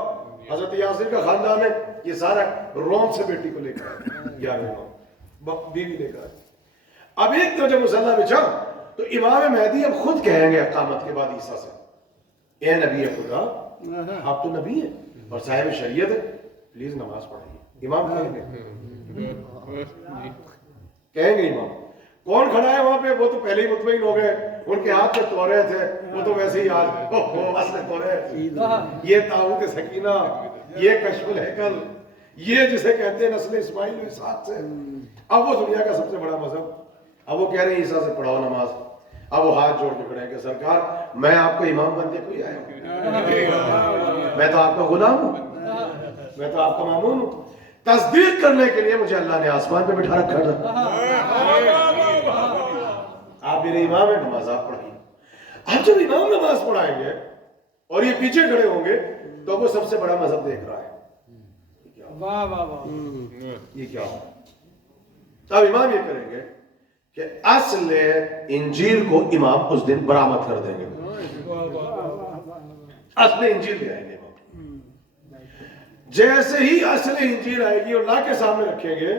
حضرت یاسر کا خاندان ہے. یہ سارا روم سے بیٹی کو لے کر آئے، بیوی لے کر آئے. اب ایک تو جب مصلی بچھا تو امام مہدی اب خود کہیں گے اقامت کے بعد عیسیٰ سے، اے نبی خدا آپ تو نبی ہیں اور صاحب شریعت ہے، پلیز نماز پڑھائیے. امام کہیں گے امام. کون کھڑا ہے وہاں پہ؟ وہ تو پہلے ہی مطمئن ہو گئے، ان کے ہاتھ میں توریت ہے، وہ تو ویسے ہی آج اصل توریت، یہ تابوت سکینہ، یہ کشف الہیکل، یہ جسے کہتے ہیں نسل اسماعیل و اسحاق سے. اب وہ دنیا کا سب سے بڑا مذہب. اب وہ کہہ رہے ہیں عیسیٰ سے پڑھاؤ نماز. اب وہ ہاتھ جوڑ کے کھڑے ہیں کہ سرکار میں آپ کو امام بن کے کوئی آیا ہوں، میں تو آپ کا غلام ہوں، میں تو آپ کا مامون ہوں. تصدیق کرنے کے لیے مجھے اللہ نے آسمان پہ بٹھا رکھا ہے. آپ میرے امام ہیں، نماز آپ پڑھائیے. اب جب امام نماز پڑھائیں گے اور یہ پیچھے کھڑے ہوں گے تو وہ سب سے بڑا مذہب دیکھ رہا ہے. یہ کیا ہو؟ اب امام یہ کریں گے کہ اصل انجیل کو امام اس دن برآمد کر دیں گے. اصل انجیل لے آئیں گے امام. جیسے ہی اصل انجیل آئے گی اور لا کے سامنے رکھیں گے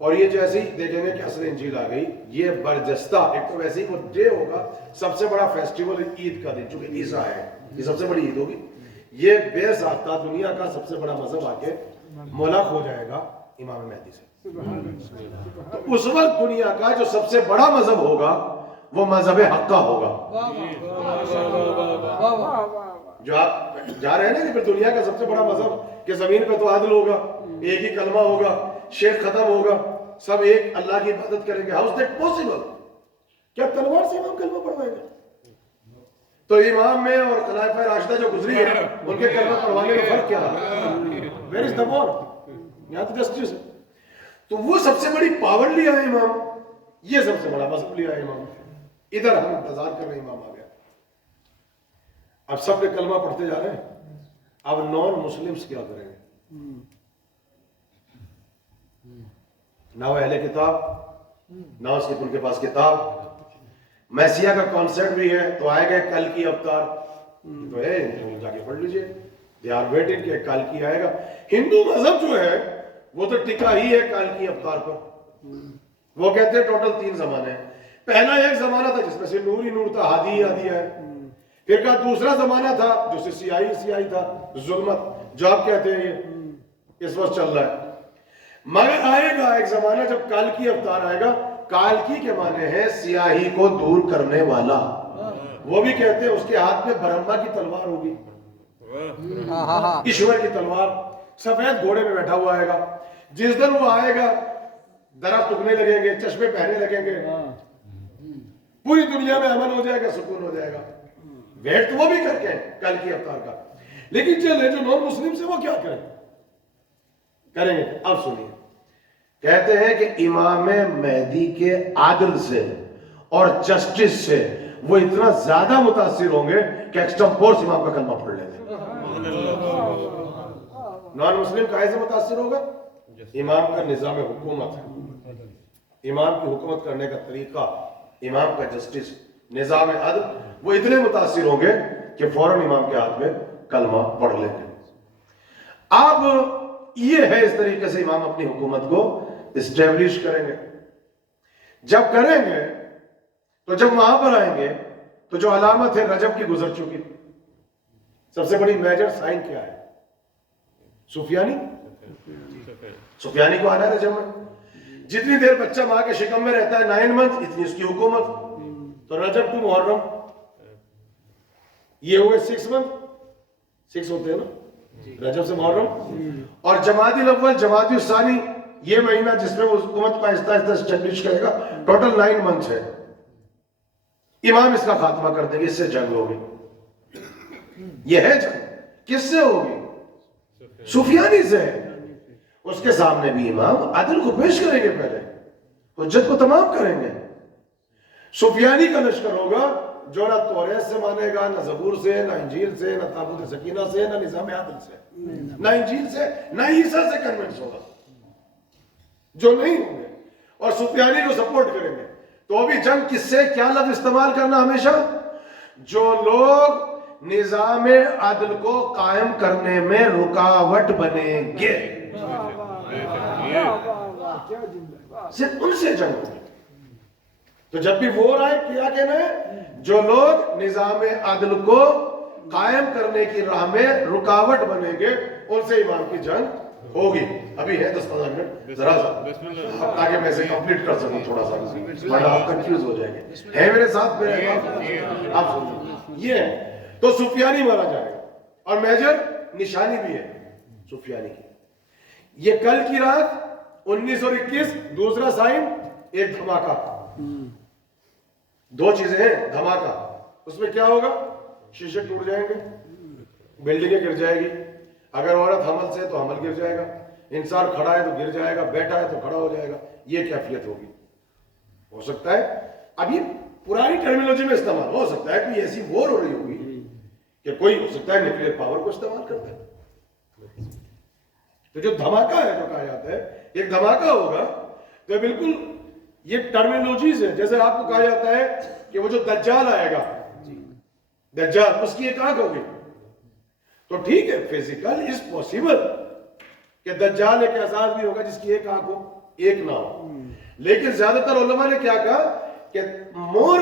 اور یہ جیسے ہی دیکھیں گے کہ اصل انجیل آ گئی، یہ برجستہ ایک تو ویسے ہی وہ ڈے ہوگا، سب سے بڑا فیسٹیول عید کا دن، چونکہ عیسیٰ ہے یہ سب سے بڑی عید ہوگی. یہ بے ساختہ دنیا کا سب سے بڑا مذہب آ کے ملحق ہو جائے گا امام مہدی سے. تو اس وقت دنیا کا جو سب سے بڑا مذہب ہوگا وہ مذہب حق کا ہوگا. جو آپ جا رہے ہیں نا کہ پھر دنیا کا سب سے بڑا مذہب کہ زمین پہ تو عادل ہوگا، ایک ہی کلمہ ہوگا، شرک ختم ہوگا، سب ایک اللہ کی عبادت کریں گے. How that possible? کیا تلوار سے امام کلمہ پڑھوائیں گے؟ تو امام میں اور خلافہ راشدہ جو گزری ہے ان کے کلمہ پڑھوانے کا فرق کیا ہے؟ ویئر از دا وار؟ یہاں تو جسٹس ہے. تو وہ سب سے بڑی پاور لیا ہے امام، یہ سب سے بڑا مذہب لیا ہے امام. ادھر ہم انتظار کر رہے ہیں امام آ گیا. اب سب نے کلمہ پڑھتے جا رہے ہیں. اب نان مسلمز کیا کریں گے؟ نہ وہ اہل کتاب، نہ اس کے ان کے پاس کتاب. میسیہ کا کانسیپٹ بھی ہے تو آئے گا کل کی اوتار تو ہے، جا کے پڑھ لیجئے. دے آر ویٹنگ کہ کل کی آئے گا. ہندو مذہب جو ہے وہ تو ٹکا ہی ہے کل کی اوتار پر. وہ کہتے ہیں ٹوٹل 3 زمانے ہیں. پہلا ایک زمانہ تھا جس میں سے نور ہی نور تھا، ہادی ہی ہادی ہے. پھر کا دوسرا زمانہ تھا جو سے سیاہی سیاہی تھا، ظلمت جو آپ کہتے ہیں یہ اس وقت چل رہا ہے. مگر آئے گا ایک زمانہ جب کال کی اوتار آئے گا. کال کی کے معنی ہے سیاہی کو دور کرنے والا. وہ بھی کہتے ہیں اس کے ہاتھ میں برہما کی تلوار ہوگی، ایشور کی تلوار. سفید گھوڑے میں بیٹھا ہوا آئے گا. جس دن وہ آئے گا درخت اگنے لگیں گے، چشمے بہنے لگیں گے، پوری دنیا میں امن ہو جائے گا، سکون ہو جائے گا. ویٹ تو وہ بھی کر کے کل کی اوتار کا. لیکن چلے جو نان مسلم سے وہ کیا کریں گے؟ اب سنیے. کہتے ہیں کہ امام مہدی کے عادل سے اور جسٹس سے وہ اتنا زیادہ متاثر ہوں گے کہ ایکسٹرا فورس امام کا کلمہ پڑھ لیں گے. نان مسلم کہاں سے متاثر ہوگا؟ امام کا نظام حکومت ہے، امام کی حکومت کرنے کا طریقہ امام کا جسٹس، نظام عدل، وہ اتنے متاثر ہوں گے کہ فوراً امام کے ہاتھ میں کلمہ پڑھ لیں گے۔ اب یہ ہے اس طریقے سے امام اپنی حکومت کو اسٹیبلش کریں گے۔ جب کریں گے تو جب وہاں پر آئیں گے تو جو علامت ہے رجب کی گزر چکی، سب سے بڑی میجر سائن کیا ہے؟ سفیانی کو آنا ہے رجب میں۔ جتنی دیر بچہ ماں کے شکم میں رہتا ہے 9 منتھ، اتنی اس کی حکومت۔ تو رجب ٹو محرم یہ ہوئے 6 منتھ، 6 ہوتے ہیں نا رجب سے محرم۔ اور جمادی الاول جمادی الثانی یہ مہینہ جس میں وہ حکومت کو آہستہ آہستہ اسٹیبلش کرے گا، ٹوٹل 9 منتھ ہے۔ امام اس کا خاتمہ کر دیں گے، اس سے جنگ ہوگی۔ یہ ہے جنگ، کس سے ہوگی؟ سفیانی سے ہے۔ اس کے سامنے بھی امام عدل کو پیش کریں گے، پہلے حجت کو تمام کریں گے۔ سفیانی کا لشکر ہوگا جو نہ توریت سے مانے گا، نہ زبور سے، نہ انجیل سے، نہ تابوت سکینہ سے، نہ نظام عدل سے، نہ انجیل سے، نہ عیسیٰ سے کنونس ہوگا، جو نہیں ہوں گے اور سفیانی کو سپورٹ کریں گے۔ تو ابھی جنگ کس سے؟ کیا لفظ استعمال کرنا ہمیشہ؟ جو لوگ نظام عدل کو قائم کرنے میں رکاوٹ بنیں گے، صرف ان سے جنگ ہوگی۔ تو جب بھی وار آئے کیا کہنا ہے؟ جو لوگ نظام عدل کو قائم کرنے کی راہ میں رکاوٹ بنیں گے، ان سے امام کی جنگ ہوگی۔ ابھی ہے 10-15 منٹ، ذرا سا تاکہ میں اسے کمپلیٹ کر سکوں تھوڑا سا، ورنہ آپ کنفیوز ہو جائیں گے۔ ہے میرے ساتھ؟ میرے آپ سنیے، یہ ہے تو سفیانی مارا جائے گا، اور میجر نشانی بھی ہے سفیانی کی۔ یہ کل کی رات 19 اور 21 دوسرا سائن، ایک دھماکہ۔ 2 چیزیں ہیں، دھماکہ اس میں کیا ہوگا؟ شیشے ٹوٹ جائیں گے، بلڈنگیں گر جائے گی، اگر عورت حمل سے تو حمل گر جائے گا، انسان کھڑا ہے تو گر جائے گا، بیٹھا ہے تو کھڑا ہو جائے گا۔ یہ کیفیت ہوگی۔ ہو سکتا ہے اب یہ پرانی ٹرمینالوجی میں استعمال ہو سکتا ہے، کوئی ایسی وار ہو رہی ہوگی کہ کوئی ہو سکتا ہے نیوکلیر پاور کو استعمال کرتا ہے۔ تو جو دھماکہ ہے جو کہا جاتا ہے، ایک دھماکہ ہوگا، تو بالکل یہ ٹرمینالوجیز ہے۔ جیسے آپ کو کہا جاتا ہے کہ وہ جو دجال آئے گا، دجال، اس کی ایک آنکھ ہوگی، تو ٹھیک ہے، فزیکل از پاسبل کہ دجال ایک ایسا آدمی ہوگا جس کی ایک آنکھ ہو، ایک نہ ہو۔ لیکن زیادہ تر علماء نے کیا کہا کہ مور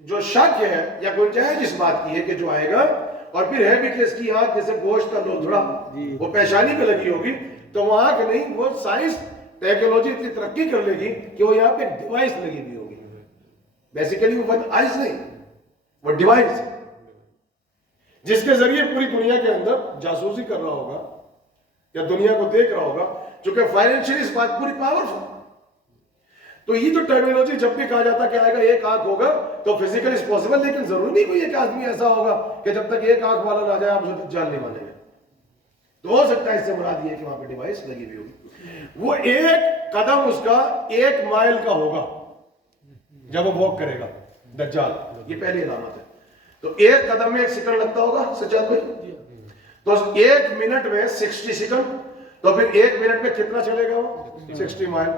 جو شک ہے یا گنجائش اس بات کی ہے کہ جو آئے گا، اور پھر ہے بھی کہ اس کی آنکھ جیسے گوشت کا لوتھڑا وہ پیشانی پہ لگی ہوگی، تو وہ آنکھ نہیں، وہ سائنس ٹیکنالوجی اتنی ترقی کر لے گی کہ وہ یہاں پہ ایک ڈیوائس لگی ہوئی ہوگی۔ بیسیکلی وہ آئیز نہیں، وہ ڈیوائس جس کے ذریعے پوری دنیا کے اندر جاسوسی کر رہا ہوگا یا دنیا کو دیکھ رہا ہوگا، چونکہ فائنینشلی اس بات پوری پاورفل۔ تو یہ جو ٹرمینالوجی جب بھی کہا جاتا کہ آئے گا ایک آنکھ ہوگا تو فزیکل از پاسبل، لیکن ضروری نہیں کوئی ایک آدمی ایسا ہوگا کہ جب تک ایک آنکھ والا نہ جائے آپ اسے دجال نہیں مانیں گے۔ تو ہو سکتا ہے اس سے مراد یہ ہے کہ وہاں پہ ڈیوائس لگی ہوئی ہوگی، وہ ایک قدم اس کا 1 مائل کا ہوگا جب وہ واک کرے گا دجال۔ یہ پہلی علامت ہے۔ تو 1 قدم میں 1 سیکنڈ لگتا ہوگا سجاد بھائی، تو 1 منٹ میں 60 سیکنڈ، تو پھر 1 منٹ میں کتنا چلے گا وہ؟ 60 مائل۔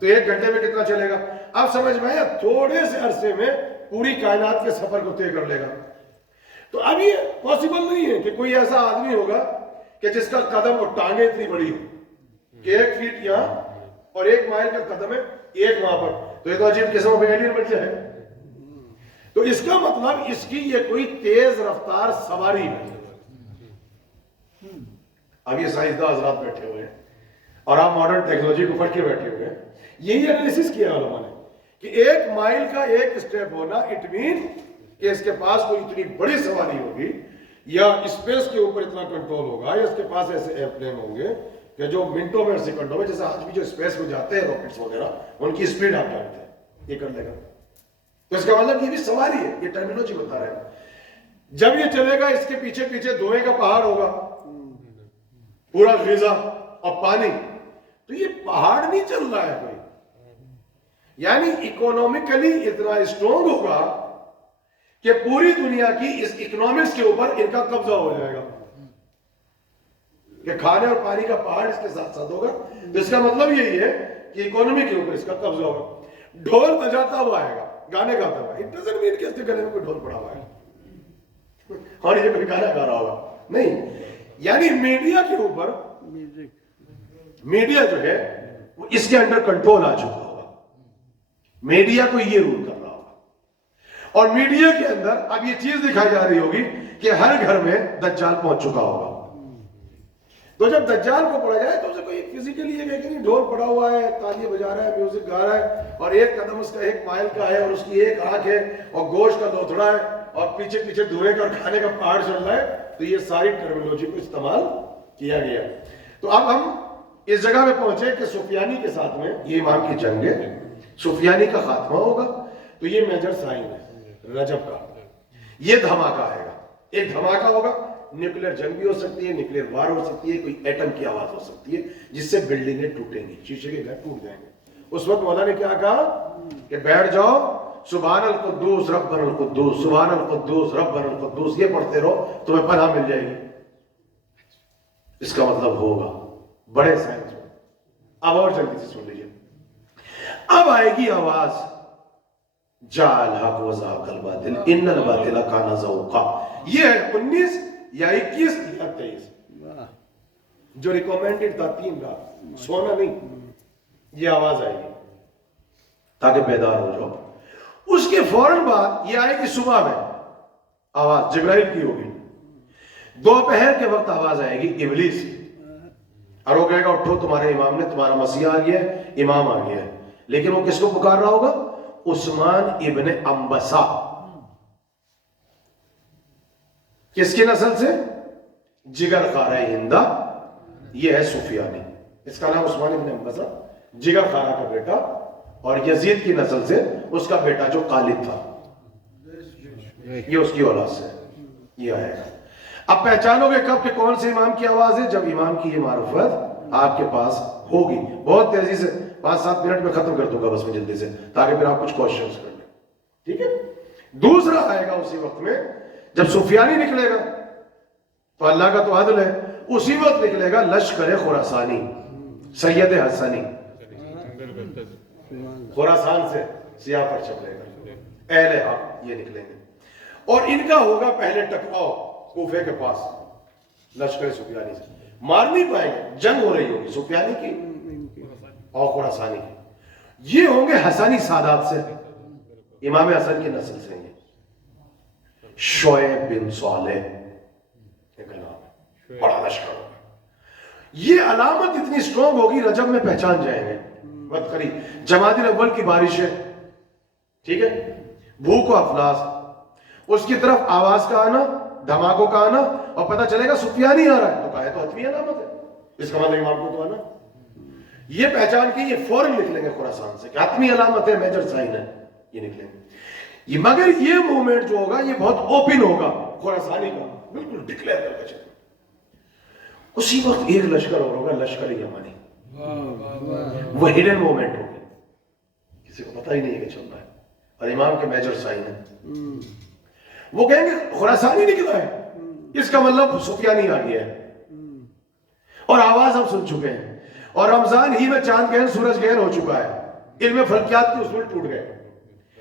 تو 1 گھنٹے میں کتنا چلے گا؟ آپ سمجھ میں آیا؟ تھوڑے سے عرصے میں پوری کائنات کے سفر کو طے کر لے گا۔ تو اب یہ پاسبل نہیں ہے کہ کوئی ایسا آدمی ہوگا کہ جس کا قدم اور ٹانگیں اتنی بڑی ہو کہ 1 فیٹ یہاں اور 1 مائل کا قدم ہے 1 وہاں پر، تو یہ تو عجیب قسم کا ایلین بن جائے۔ تو اس کا مطلب اس کی یہ کوئی تیز رفتار سواری ہے۔ اب یہ سائنسداں حضرات بیٹھے ہوئے ہیں اور آپ ماڈرن ٹیکنالوجی کو پڑھ کے بیٹھے ہوئے ہیں، یہی انالیسس کیا علماء نے کہ 1 مائل کا 1 سٹیپ ہونا اٹ مین کہ اس کے پاس کوئی اتنی بڑی سواری ہوگی یا اسپیس کے اوپر اتنا کنٹرول ہوگا، یا اس کے پاس ایسے ایئرپلین ہوں گے کہ جو منٹوں میں سیکنڈوں میں، جیسے آج بھی جو اسپیس میں جاتے ہیں راکٹس وغیرہ، ان کی سپیڈ آپ جانتے ہیں، یہ کر لے گا۔ تو اس کا مطلب یہ بھی سواری ہے، یہ ٹرمینالوجی بتا رہے ہیں۔ جب یہ چلے گا اس کے پیچھے پیچھے دھوئے کا پہاڑ ہوگا، پورا غذا اور پانی، تو یہ پہاڑ نہیں چل رہا ہے کوئی، یعنی اکونومیکلی اتنا اسٹرونگ ہوگا کہ پوری دنیا کی اس اکنامکس کے اوپر ان کا قبضہ ہو جائے گا، کہ کھانے اور پانی کا پہاڑ اس کے ساتھ ساتھ ہوگا۔ تو اس کا مطلب یہی ہے کہ اکانومی کے اوپر اس کا قبضہ ہوگا۔ ڈھول بجاتا ہوا آئے گا، گانے گاتا ہوا. It doesn't mean کہ اس کے گلے میں کوئی ڈھول پڑا ہوا ہے اور یہ کوئی گانا گا رہا ہوگا. نہیں, یعنی میڈیا کے اوپر میڈیا جو ہے وہ اس کے انڈر کنٹرول آ چکا ہوگا. میڈیا کو یہ رول کر رہا ہوگا. اور میڈیا کے اندر اب یہ چیز دکھائی جا رہی ہوگی کہ ہر گھر میں دجال پہنچ چکا ہوگا. تو جب دجال کو پڑھا جائے تو اسے کوئی فزیکلی یہ کہ نہیں ڈھول پڑا ہوا ہے, تالیاں بجا رہا ہے, میوزک گا رہا ہے, اور ایک قدم اس کا 1 مائل کا ہے, اور اس کی ایک آنکھ ہے, اور گوشت کا لوتھڑا ہے, اور پیچھے پیچھے دھوئے کا اور کھانے کا پہاڑ چل رہا ہے. تو یہ ساری ٹرمینالوجی کو استعمال کیا گیا. تو اب ہم اس جگہ پہ پہنچے کہ سفیانی کے ساتھ میں یہ امام کی جنگ ہے, سفیانی کا خاتمہ ہوگا. تو یہ میجر سائن ہے رجب کا. یہ دھماکہ آئے گا, ایک دھماکہ ہوگا. نیوکلیر جنگ بھی ہو سکتی ہے, نیوکلیر وار ہو سکتی ہے, کوئی ایٹم کی آواز ہو سکتی ہے جس سے بلڈنگیں ٹوٹیں گی, شیشے کے گھر ٹوٹ جائیں گے. اس وقت مولا نے کیا کہا کہ بیٹھ جاؤ, سبحان القدوس ربنا القدوس, سبحان القدوس ربنا القدوس, یہ پڑھتے رہو تمہیں پناہ مل جائے گی. اس کا مطلب ہوگا بڑے سائنس میں. اب اور جلدی سے سن لیجیے. اب آئے گی آواز جاء الحق وزهق الباطل ان الباطل کان زهوقا. یہ ہے 19 یا 21 یا 23 جو ریکمینڈڈ تھا 3 رات سونا نہیں. یہ آواز آئے گی تاکہ بیدار ہو جاؤ. اس کے فوراً بعد یہ آئے گی صبح میں آواز جبرائیل کی ہوگی. دوپہر کے وقت آواز آئے گی ابلیس کی, اور وہ کہے گا اٹھو تمہارے امام نے, تمہارا مسیح آ گیا ہے, امام آ گیا ہے. لیکن وہ کس کو پکار رہا ہوگا؟ عثمان ابن انبسا. کس کی نسل سے؟ جگر خارہ ہندہ. یہ ہے سفیانی. اس کا نام عثمان ابن انبسا, جگر خارہ کا بیٹا, اور یزید کی نسل سے اس کا بیٹا جو خالد تھا, یہ اس کی اولاد سے یہ آئے گا. اب پہچانو گے کب کہ کون سے امام کی آواز ہے؟ جب امام کی یہ معرفت آپ کے پاس ہوگی. بہت تیزی سے 5-7 منٹ میں ختم کر دوں گا بس میں جلدی سے, تاکہ پھر آپ کچھ کوشچنز کر لیں. ٹھیک ہے. دوسرا آئے گا اسی وقت میں جب سفیانی نکلے گا تو اللہ کا تو عدل ہے, اسی وقت نکلے گا لشکر خراسانی, سید حسنی. خراسان سے سیاہ پر چپلے گا, اہل حق یہ نکلیں گے. اور ان کا ہوگا پہلے ٹکراؤ کوفے کے پاس لشکر سفیانی سے. مار نہیں پائیں گے, جنگ ہو رہی ہوگی سفیانی کی اور خراسانی کی. یہ ہوں گے حسنی سادات سے, امام حسن کی نسل سے. یہ شعیب بن صالح ایک نام ہے, بڑا لشکر ہوگا. یہ علامت اتنی سٹرونگ ہوگی رجب میں پہچان جائیں گے. مت کری جمادی الاول کی بارشیں, ٹھیک ہے, بھوک و افلاس, اس کی طرف آواز کا آنا, دھماکوں کا آنا, اور پتہ چلے گا سفیانی آ رہا ہے تو کہا ہے تو حتمی علامت ہے, اس کا مطلب امام کو تو آنا. یہ پہچان کے یہ فوراً نکلیں گے خراسان سے کہ حتمی علامت ہے, میجر سائن ہے, یہ نکلیں گے. مگر یہ موومنٹ جو ہوگا یہ بہت اوپن ہوگا خراسانی کا, بالکل ڈکلیئر کر کے چلے. اسی وقت ایک لشکر اور ہوگا, لشکر یمانی. وہ ہڈن موومنٹ ہوگی, کسی کو پتہ ہی نہیں ہے کہ چل رہا ہے, اور امام کے میجر سائن ہے. وہ کہیں گے خراسانی نکلا ہے, اس کا مطلب سفیانی آ گیا ہے. اور آواز ہم سن چکے ہیں, اور رمضان ہی میں چاند گہن سورج گہن ہو چکا ہے. علم فلکیات کے اصول ٹوٹ گئے.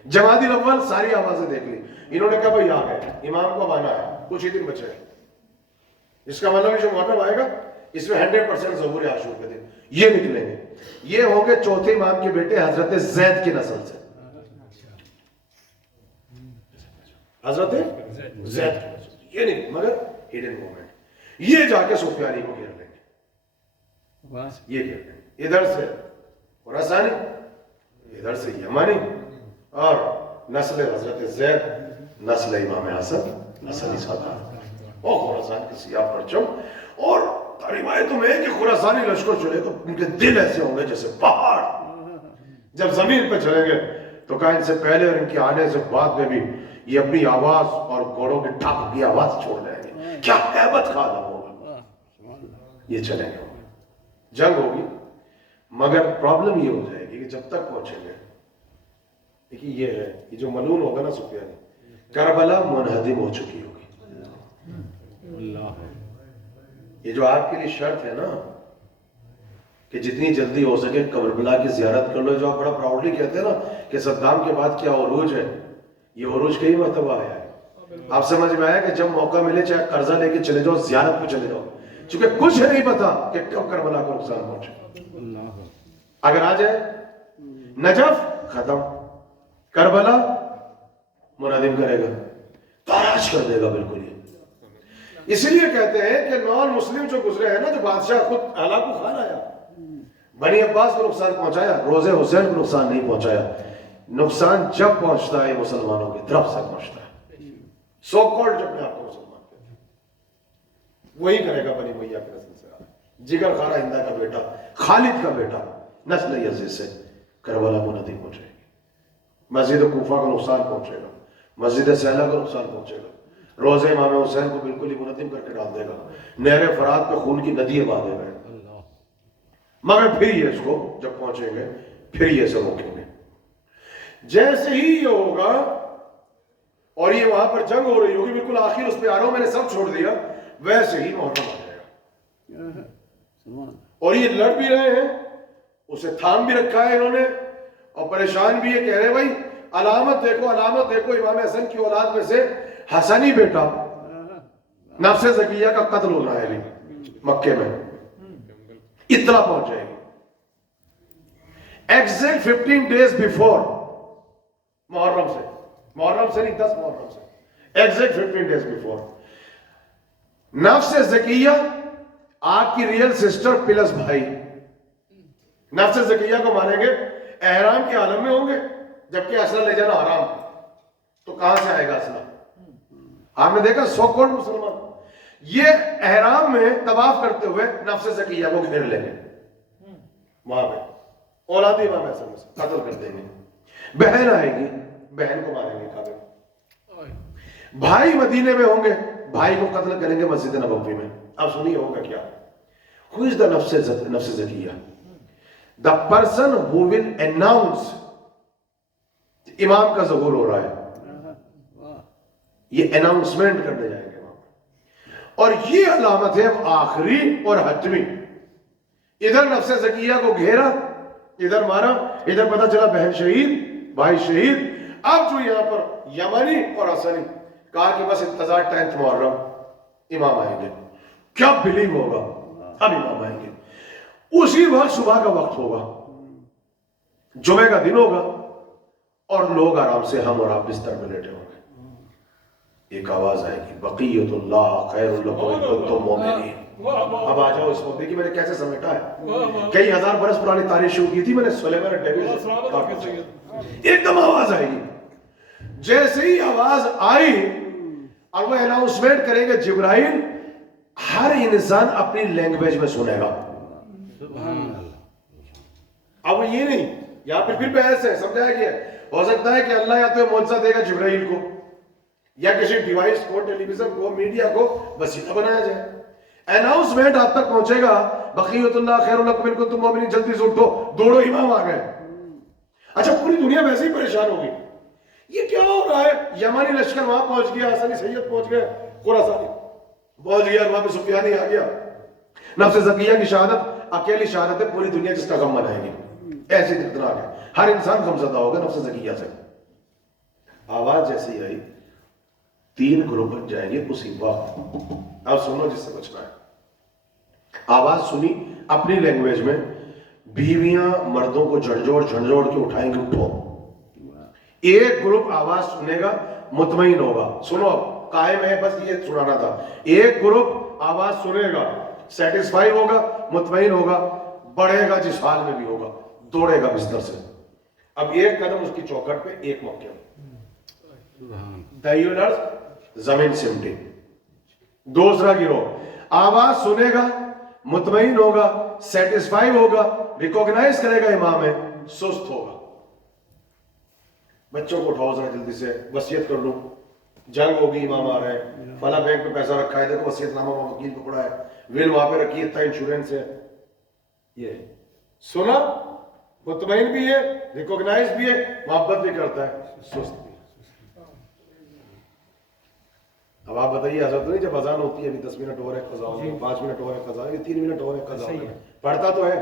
جمادی الاول ساری آوازیں دیکھ لی, انہوں نے کہا بھائی آ گئے, امام کو آنا ہے, کچھ ہی دن بچے ہیں. اس کا مطلب جو محرم آئے گا اس میں 100% ظہور عاشور کے دن یہ نکلیں گے. یہ ہوں گے چوتھے امام کے بیٹے حضرت زید کی نسل سے, حضرت زید کی نسل. یہ نہیں مگر ہڈن موومنٹ. یہ جا کے سفیانی کو گھیر لیں گے, یہ گھیر لیں گے. ادھر سے خراسانی, ادھر سے یمانی, اور نسل حضرت زید, نسل امام حسن, نسل سادات, اور خراسان کے سیاہ پرچم. اور روایتوں میں کہ خراسانی لشکر چلے تو ان کے دل ایسے ہوں گے جیسے پہاڑ. جب زمین پہ چلیں گے تو کہا ان سے پہلے اور ان کے آنے سے بعد میں بھی یہ اپنی آواز اور گھوڑوں کی ٹھاپ کی آواز چھوڑ جائیں گے. کیا ہیبت کا عالم ہوگا. یہ چلیں گے, جنگ ہوگی. مگر پرابلم یہ ہو جائے گی کہ جب تک پہنچیں گے, دیکھیے یہ ہے, یہ جو ملون ہوگا نا سفیانی, کربلا منہدم ہو چکی ہوگی. یہ جو آپ کے لیے شرط ہے نا کہ جتنی جلدی ہو سکے کربلا کی زیارت کر لو. جو آپ بڑا پراؤڈلی کہتے ہیں نا کہ صدام کے بعد کیا عروج ہے, یہ عروج کئی مرتبہ آیا ہے. آپ سمجھ میں آیا کہ جب موقع ملے چاہے قرضہ لے کے چلے جاؤ, زیارت پہ چلے جاؤ, چونکہ کچھ نہیں پتا کہ کب کربلا کو نقصان پہنچے. اگر آ جائے نجف ختم, کربلا منہدم کرے گا, تاراج کر دے گا بالکل. یہ اسی لیے کہتے ہیں کہ نان مسلم جو گزرے ہیں نا, جو بادشاہ خود ہلاکو خان آیا, بنی عباس کو نقصان پہنچایا, روزے حسین کو نقصان نہیں پہنچایا. نقصان جب پہنچتا ہے مسلمانوں کی طرف سے پہنچتا ہے. سو کالڈ جو اپنے آپ کو مسلمان کہتے ہیں, وہی کرے گا بنی امیہ کے نسل سے. جگر خانہ ہندہ کا بیٹا, خالد کا بیٹا, نسل یزید سے کربلا منہدم ہو جائے گی. مسجد کوفہ کو نقصان پہنچے گا, مسجد سیلہ کو نقصان پہنچے گا, روزے امام حسین کو بالکل ہی منہدم کر کے ڈال دے گا, نہر فرات پہ خون کی ندی بہا دے گا. مگر پھر یہ اس کو جب پہنچیں گے پھر یہ سے روکیں گے. جیسے ہی یہ ہوگا اور یہ وہاں پر جنگ ہو رہی ہوگی, بالکل آخر اس پہ آ رہا ہوں, میں نے سب چھوڑ دیا, ویسے ہی محرم آ جائے گا. اور یہ لڑ بھی رہے ہیں, اسے تھام بھی رکھا ہے انہوں نے, اور پریشان بھی ہے, کہہ رہے بھائی علامت دیکھو, علامت دیکھو. امام حسن کی اولاد میں سے حسنی بیٹا نفس زکیہ کا قتل ہو رہا ہے مکے میں. اطلاع پہنچ جائے گی. ایگزیکٹ 15 days بیفور محرم سے نہیں, 10 محرم سے, ایگزیکٹ 15 days بیفور نفس زکیہ آپ کی ریئل سسٹر پلس بھائی. نفس زکیہ کو مانیں گے احرام کے عالم میں ہوں گے, جبکہ اسلحہ لے جانا حرام. تو کہاں سے آئے گا اسلحہ؟ آپ نے دیکھا سو کروڑ مسلمان یہ احرام میں طواف کرتے ہوئے نفس زکیہ کو گھیر لیں گے, وہاں پہ اولاد امام حسن سے قتل کر دیں گے. بہن آئے گی, بہن کو ماریں گے کعبے میں. بھائی مدینے میں ہوں گے, بھائی کو قتل کریں گے مسجد نبوی میں. اب سنیے ہوگا کیا. Who is the نفس زکیہ؟ The person who will announce امام کا ظہور ہو رہا ہے, یہ اناؤنسمنٹ کرنے جائیں گے وہاں. اور یہ علامت ہے اب آخری اور حتمی. ادھر نفس زکیہ کو گھیرا, ادھر مارا, ادھر پتا چلا بہن شہید, بھائی شہید. اب جو یہاں پر یمنی اور حسنی کہا کہ بس انتظار 10 محرم امام آئیں گے. کیا بلیو ہوگا, اب امام آئیں گے. اسی وقت صبح کا وقت ہوگا, جمعہ کا دن ہوگا, اور لوگ آرام سے ہم اور آپ بستر میں لیٹے ہوں گے. ایک آواز آئے گی, بقیت اللہ خیر لکم ان کنتم مومنین. اب آ جاؤ اس موقع کی میں نے کیسے سمیٹا ہے, کئی ہزار برس پرانی تاریخ شروع کی تھی میں نے سلیمان ڈیوڈ. ایک دم آواز آئے گی. جیسے ہی آواز آئی اور وہ اناؤنسمنٹ کریں گے جبرائیل, ہر انسان اپنی لینگویج میں سنے گا. اب یہ نہیں, یہاں پھر بحث ہے, سمجھایا گیا. ہو سکتا ہے کہ اللہ یا تو معجزہ دے گا جبرائیل کو, یا کسی ڈیوائس کو, ٹیلی ویژن کو, میڈیا کو وسیلہ بنایا جائے. اناؤنسمنٹ آپ تک پہنچے گا, بقیت اللہ خیر لکم ان کنتم مومنین, جلدی سے اٹھو, دوڑو امام آ گئے. اچھا پوری دنیا ویسے ہی پریشان ہوگی, یہ کیا ہو رہا ہے. یمانی لشکر وہاں پہنچ گیا, حسنی سید پہنچ گئے, خراسانی پہنچ گیا, وہاں پہ سفیانی آ گیا. نفس زکیہ کی شہادت اکیلی شہادت ہے, پوری دنیا جس کا غم منائے گی. ایسی خطرناک ہے, ہر انسان غمزدہ ہوگا نفس زکیہ سے. آواز جیسی آئی, 3 گروپ بن جائیں گے اسی وقت. اب سنو جس سے بچنا ہے. آواز سنی اپنی لینگویج میں, بیویاں مردوں کو جھنجھوڑ کے اٹھائیں گے, اٹھو. ایک گروپ آواز سنے گا, مطمئن ہوگا. سنو اب قائم ہے, بس یہ سنانا تھا. ایک گروپ آواز سنے گا, سیٹسفائی ہوگا, مطمئن ہوگا, بڑھے گا جس حال میں بھی ہوگا, دوڑے گا بستر سے. اب ایک قدم اس کی چوکھٹ پہ, ایک موقع دائیو لرز زمین سمٹی. دوسرا گروہ آواز سنے گا, مطمئن ہوگا, سیٹسفائی ہوگا, ریکوگنائز کرے گا امام ہے, سست ہوگا. بچوں کو اٹھاؤ ذرا جلدی سے, وصیت کر لوں, جنگ ہوگی, امام آ رہے ہیں, فلاں بینک پہ پیسہ رکھا ہے, دیکھو وصیت نامہ وکیل کو پڑا ہے, ویل وہاں پہ رکھی ہے, اتنا انشورنس ہے. یہ سنا, مطمئن بھی ہے, ریکوگنائز بھی ہے, محبت بھی کرتا ہے, سست بھی. اب آپ بتائیے, حضرت نہیں جب اذان ہوتی ہے, ابھی 10 منٹ اور ہے قضا ہونے, 5 منٹ اور ہے قضا, 3 منٹ اور ہے قضا ہونے, پڑھتا تو ہے,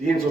300,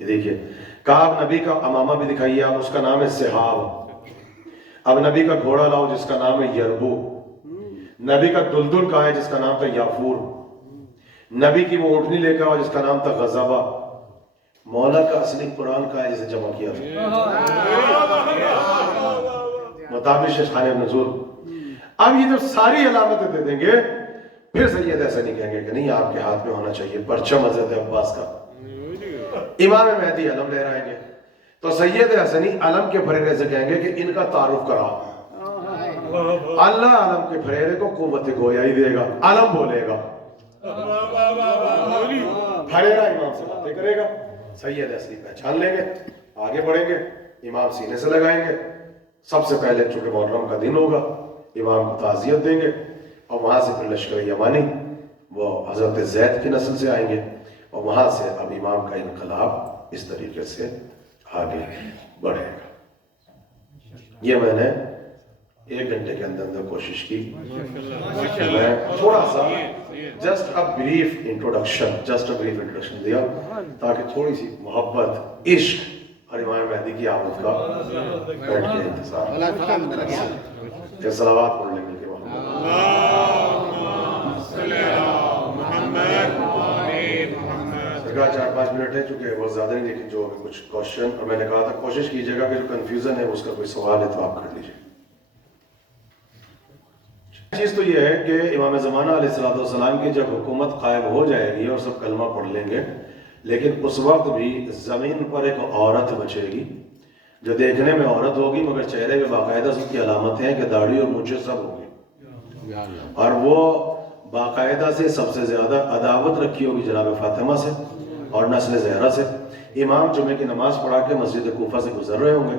یہ دیکھیے کعب نبی کا امامہ بھی دکھائیے آپ، اس کا نام ہے سحاب. اب نبی کا گھوڑا لاؤ جس کا نام ہے یربو. نبی کا دلدل کہاں ہے جس کا نام تھا یافور. نبی کی وہ اونٹنی لے کر آؤ جس کا نام تھا غضبہ. مولا کا اصلی قرآن کہاں ہے جسے جمع کیا تھا؟ مطابق خانہ نزول. اب یہ جب ساری علامتیں دے دیں گے پھر سید ایسا نہیں کہیں گے کہ نہیں آپ کے ہاتھ میں ہونا چاہیے پرچم حضرت عباس کا. امام مہدی علم لے رہے ہیں تو سید حسنی علم کے پھریرے سے کہیں گے کہ ان کا تعارف کرا. اللہ علم کے پھریرے کو قوت گویائی دے گا، علم بولے گا، پھریرا امام سے باتیں کرے گا، سید حسنی پہچان لیں گے، آگے بڑھیں گے، امام سینے سے لگائیں گے. سب سے پہلے چونکہ محرم کا دن ہوگا امام کو تعزیت دیں گے اور وہاں سے پھر لشکر یمانی وہ حضرت زید کی نسل سے آئیں گے اور وہاں سے اب امام کا انقلاب اس طریقے سے آگے بڑھے گا. یہ میں نے 1 گھنٹے کے اندر کوشش کی. میں تھوڑا سا جسٹ اے بریف انٹروڈکشن دیا تاکہ تھوڑی سی محبت، عشق اور امام مہدی کی آمد کا بیٹھ کے انتظار کہ صلوات پڑھ لیں گے سرکار. 4-5 منٹ ہے چونکہ بہت زیادہ نہیں، لیکن جو کچھ کوشچن، اور میں نے کہا تھا کوشش کیجیے گا کہ جو کنفیوژن ہے اس کا کوئی سوال ہے تو آپ کر لیجیے. چیز تو یہ ہے کہ امام زمانہ علیہ السلام کی جب حکومت قائم ہو جائے گی اور سب کلمہ پڑھ لیں گے، لیکن اس وقت بھی زمین پر ایک عورت بچے گی جو دیکھنے میں عورت ہوگی مگر چہرے میں باقاعدہ اس کی علامتیں ہیں کہ داڑھی اور مونچھیں سب ہوگی، اور وہ باقاعدہ سے سب سے زیادہ عداوت رکھی ہوگی جناب فاطمہ سے اور نسل زہرا سے. امام جمعے کی نماز پڑھا کے مسجد کوفہ سے گزر رہے ہوں گے.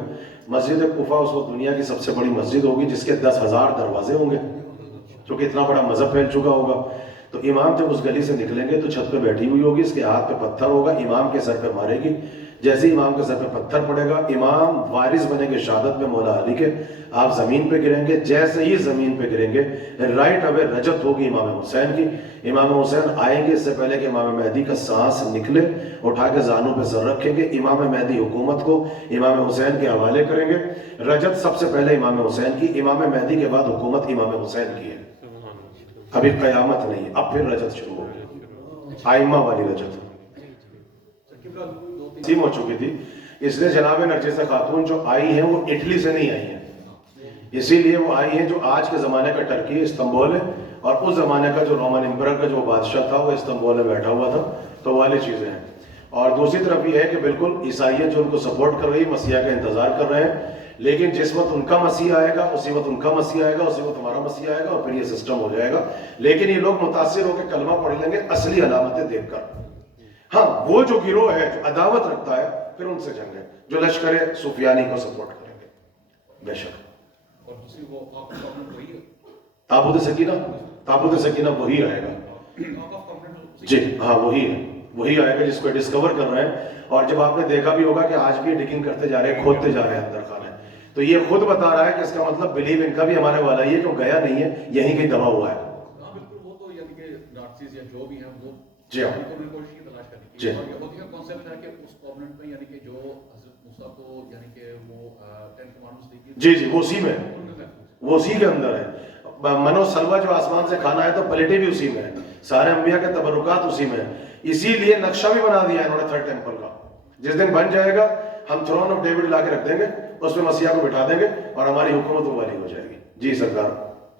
مسجد کوفہ اس وقت دنیا کی سب سے بڑی مسجد ہوگی جس کے 10,000 دروازے ہوں گے کیونکہ اتنا بڑا مذہب پھیل چکا ہوگا. تو امام جب اس گلی سے نکلیں گے تو چھت پہ بیٹھی ہوئی ہوگی، اس کے ہاتھ پہ پتھر ہوگا، امام کے سر پہ مارے گی. جیسے ہی امام کے سر پہ پتھر پڑے گا امام وارث بنیں گے شہادت میں مولا علی کے، آپ زمین پہ گریں گے. جیسے ہی زمین پہ گریں گے رائٹ اوے رجت ہوگی امام حسین کی. امام حسین آئیں گے اس سے پہلے کہ امام مہدی کا سانس نکلے، اٹھا کے زانوں پہ سر رکھیں گے. امام مہدی حکومت کو امام حسین کے حوالے کریں گے. رجت سب سے پہلے امام حسین کی، امام مہدی کے بعد حکومت امام حسین کی ہے. ابھی قیامت نہیں، اب پھر رجت شروع ہوگی، آئمہ والی رجت تقسیم ہو چکی تھی. اس لیے جناب نرجسہ خاتون جو آئی ہیں وہ اٹلی سے نہیں آئی ہیں، اسی لیے وہ آئی ہیں جو آج کے زمانے کا ٹرکی استنبول ہے، اور اس زمانے کا جو رومن امپرر کا جو بادشاہ تھا وہ استنبول میں بیٹھا ہوا تھا. تو والی چیزیں ہیں. اور دوسری طرف یہ ہے کہ بالکل عیسائیت جو ان کو سپورٹ کر رہی ہے، مسیح کا انتظار کر رہے ہیں، لیکن جس وقت ان کا مسیح آئے گا اسی وقت ان کا مسیح آئے گا، اسی وقت ہمارا مسیح آئے گا، اور پھر یہ سسٹم ہو جائے گا. لیکن یہ لوگ متاثر ہو کے کلمہ پڑھ لیں گے اصلی علامتیں دیکھ کر. ہاں وہ جو گروہ ہے جو عداوت رکھتا ہے پھر ان سے جنگ ہے، جو لشکر سفیانی کو سپورٹ کریں گے بے شک. اور دوسری وہ تابوت سکینہ وہی آئے گا. جی ہاں وہی آئے گا جس کو ڈسکور کر رہے ہیں. اور جب آپ نے دیکھا بھی ہوگا کہ آج بھی ڈگنگ کرتے جا رہے ہیں، کھودتے جا رہے ہیں اندر خانے، تو یہ خود بتا رہا ہے کہ اس کا مطلب بلیو ان کا بھی ہمارے والا ہی ہے کہ وہ گیا نہیں ہے، یہیں کہیں دبا ہوا ہے. بالکل وہ تو یعنی کہ نازیز یا جو بھی ہیں وہ جی ہاں کوشش کی تلاش کرنے کی. اور یہودی کا کانسیپٹ ہے کہ اس کوننٹ میں یعنی کہ جو حضرت موسیٰ کو یعنی کہ وہ 10 کمانڈمنٹس دی گئی، جی وہ اسی میں ہے، وہ اسی کے اندر ہے. منو سلوا جو آسمان سے کھانا ہے تو پلیٹیں بھی اسی میں ہیں، سارے انبیاء کے تبرکات اسی میں ہیں. اسی لیے نقشہ بھی بنا دیا ہے انہوں نے 3rd ٹیمپل کا. جس دن بن جائے گا ہم تھرون آف ڈیوڈ لا کے رکھ دیں گے، اس میں مسیح کو بٹھا دیں گے اور ہماری حکومت وہ والی ہو جائے گی. جی سرکار.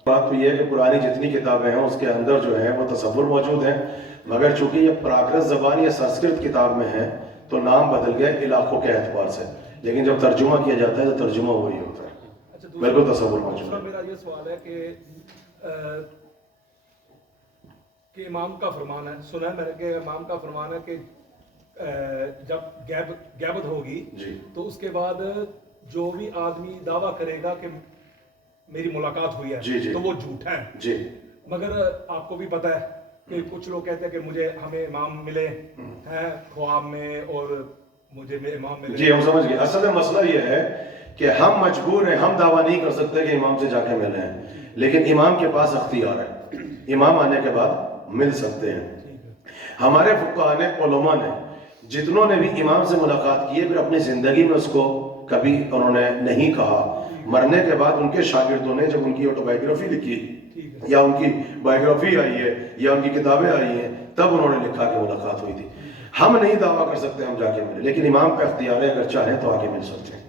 بات تو یہ ہے کہ پرانی جتنی کتابیں ہیں اس کے اندر جو ہیں وہ تصور موجود ہیں، مگر چونکہ یہ پراکرت زبان یا سنسکرت کتاب میں ہے تو نام بدل گئے علاقوں کے اعتبار سے، لیکن جب ترجمہ کیا جاتا ہے تو ترجمہ وہی ہوتا ہے. بالکل تصور موجود ہے. میرا یہ سوال ہے کہ امام کا فرمان ہے، سنا ہے میں نے کہ امام کا فرمان ہے کہ جب غیبت ہوگی تو اس کے بعد جو بھی آدمی دعویٰ کرے گا کہ میری ملاقات ہوئی ہے تو وہ جھوٹا ہے. مگر آپ کو بھی پتہ ہے کہ کچھ لوگ کہتے ہیں کہ ہمیں امام ملے ہیں خواب میں اور مجھے امام ملے. جی ہم سمجھ گئے. اصل میں مسئلہ یہ ہے کہ ہم مجبور ہیں، ہم دعویٰ نہیں کر سکتے کہ امام سے جا کے ملے ہیں، لیکن امام کے پاس اختیار ہے، امام آنے کے بعد مل سکتے ہیں. ہمارے فقہاء نے، علماء نے جتنوں نے بھی امام سے ملاقات کی ہے پھر اپنی زندگی میں اس کو کبھی انہوں نے نہیں کہا. مرنے کے بعد ان کے شاگردوں نے جب ان کی آٹوبایوگرافی لکھی یا ان کی بایوگرافی آئی ہے یا ان کی کتابیں آئی ہیں تب انہوں نے لکھا کہ ملاقات ہوئی تھی. ہم نہیں دعویٰ کر سکتے ہم جا کے ملے، لیکن امام کا اختیار ہے، اگر چاہیں تو آ کے مل سکتے ہیں.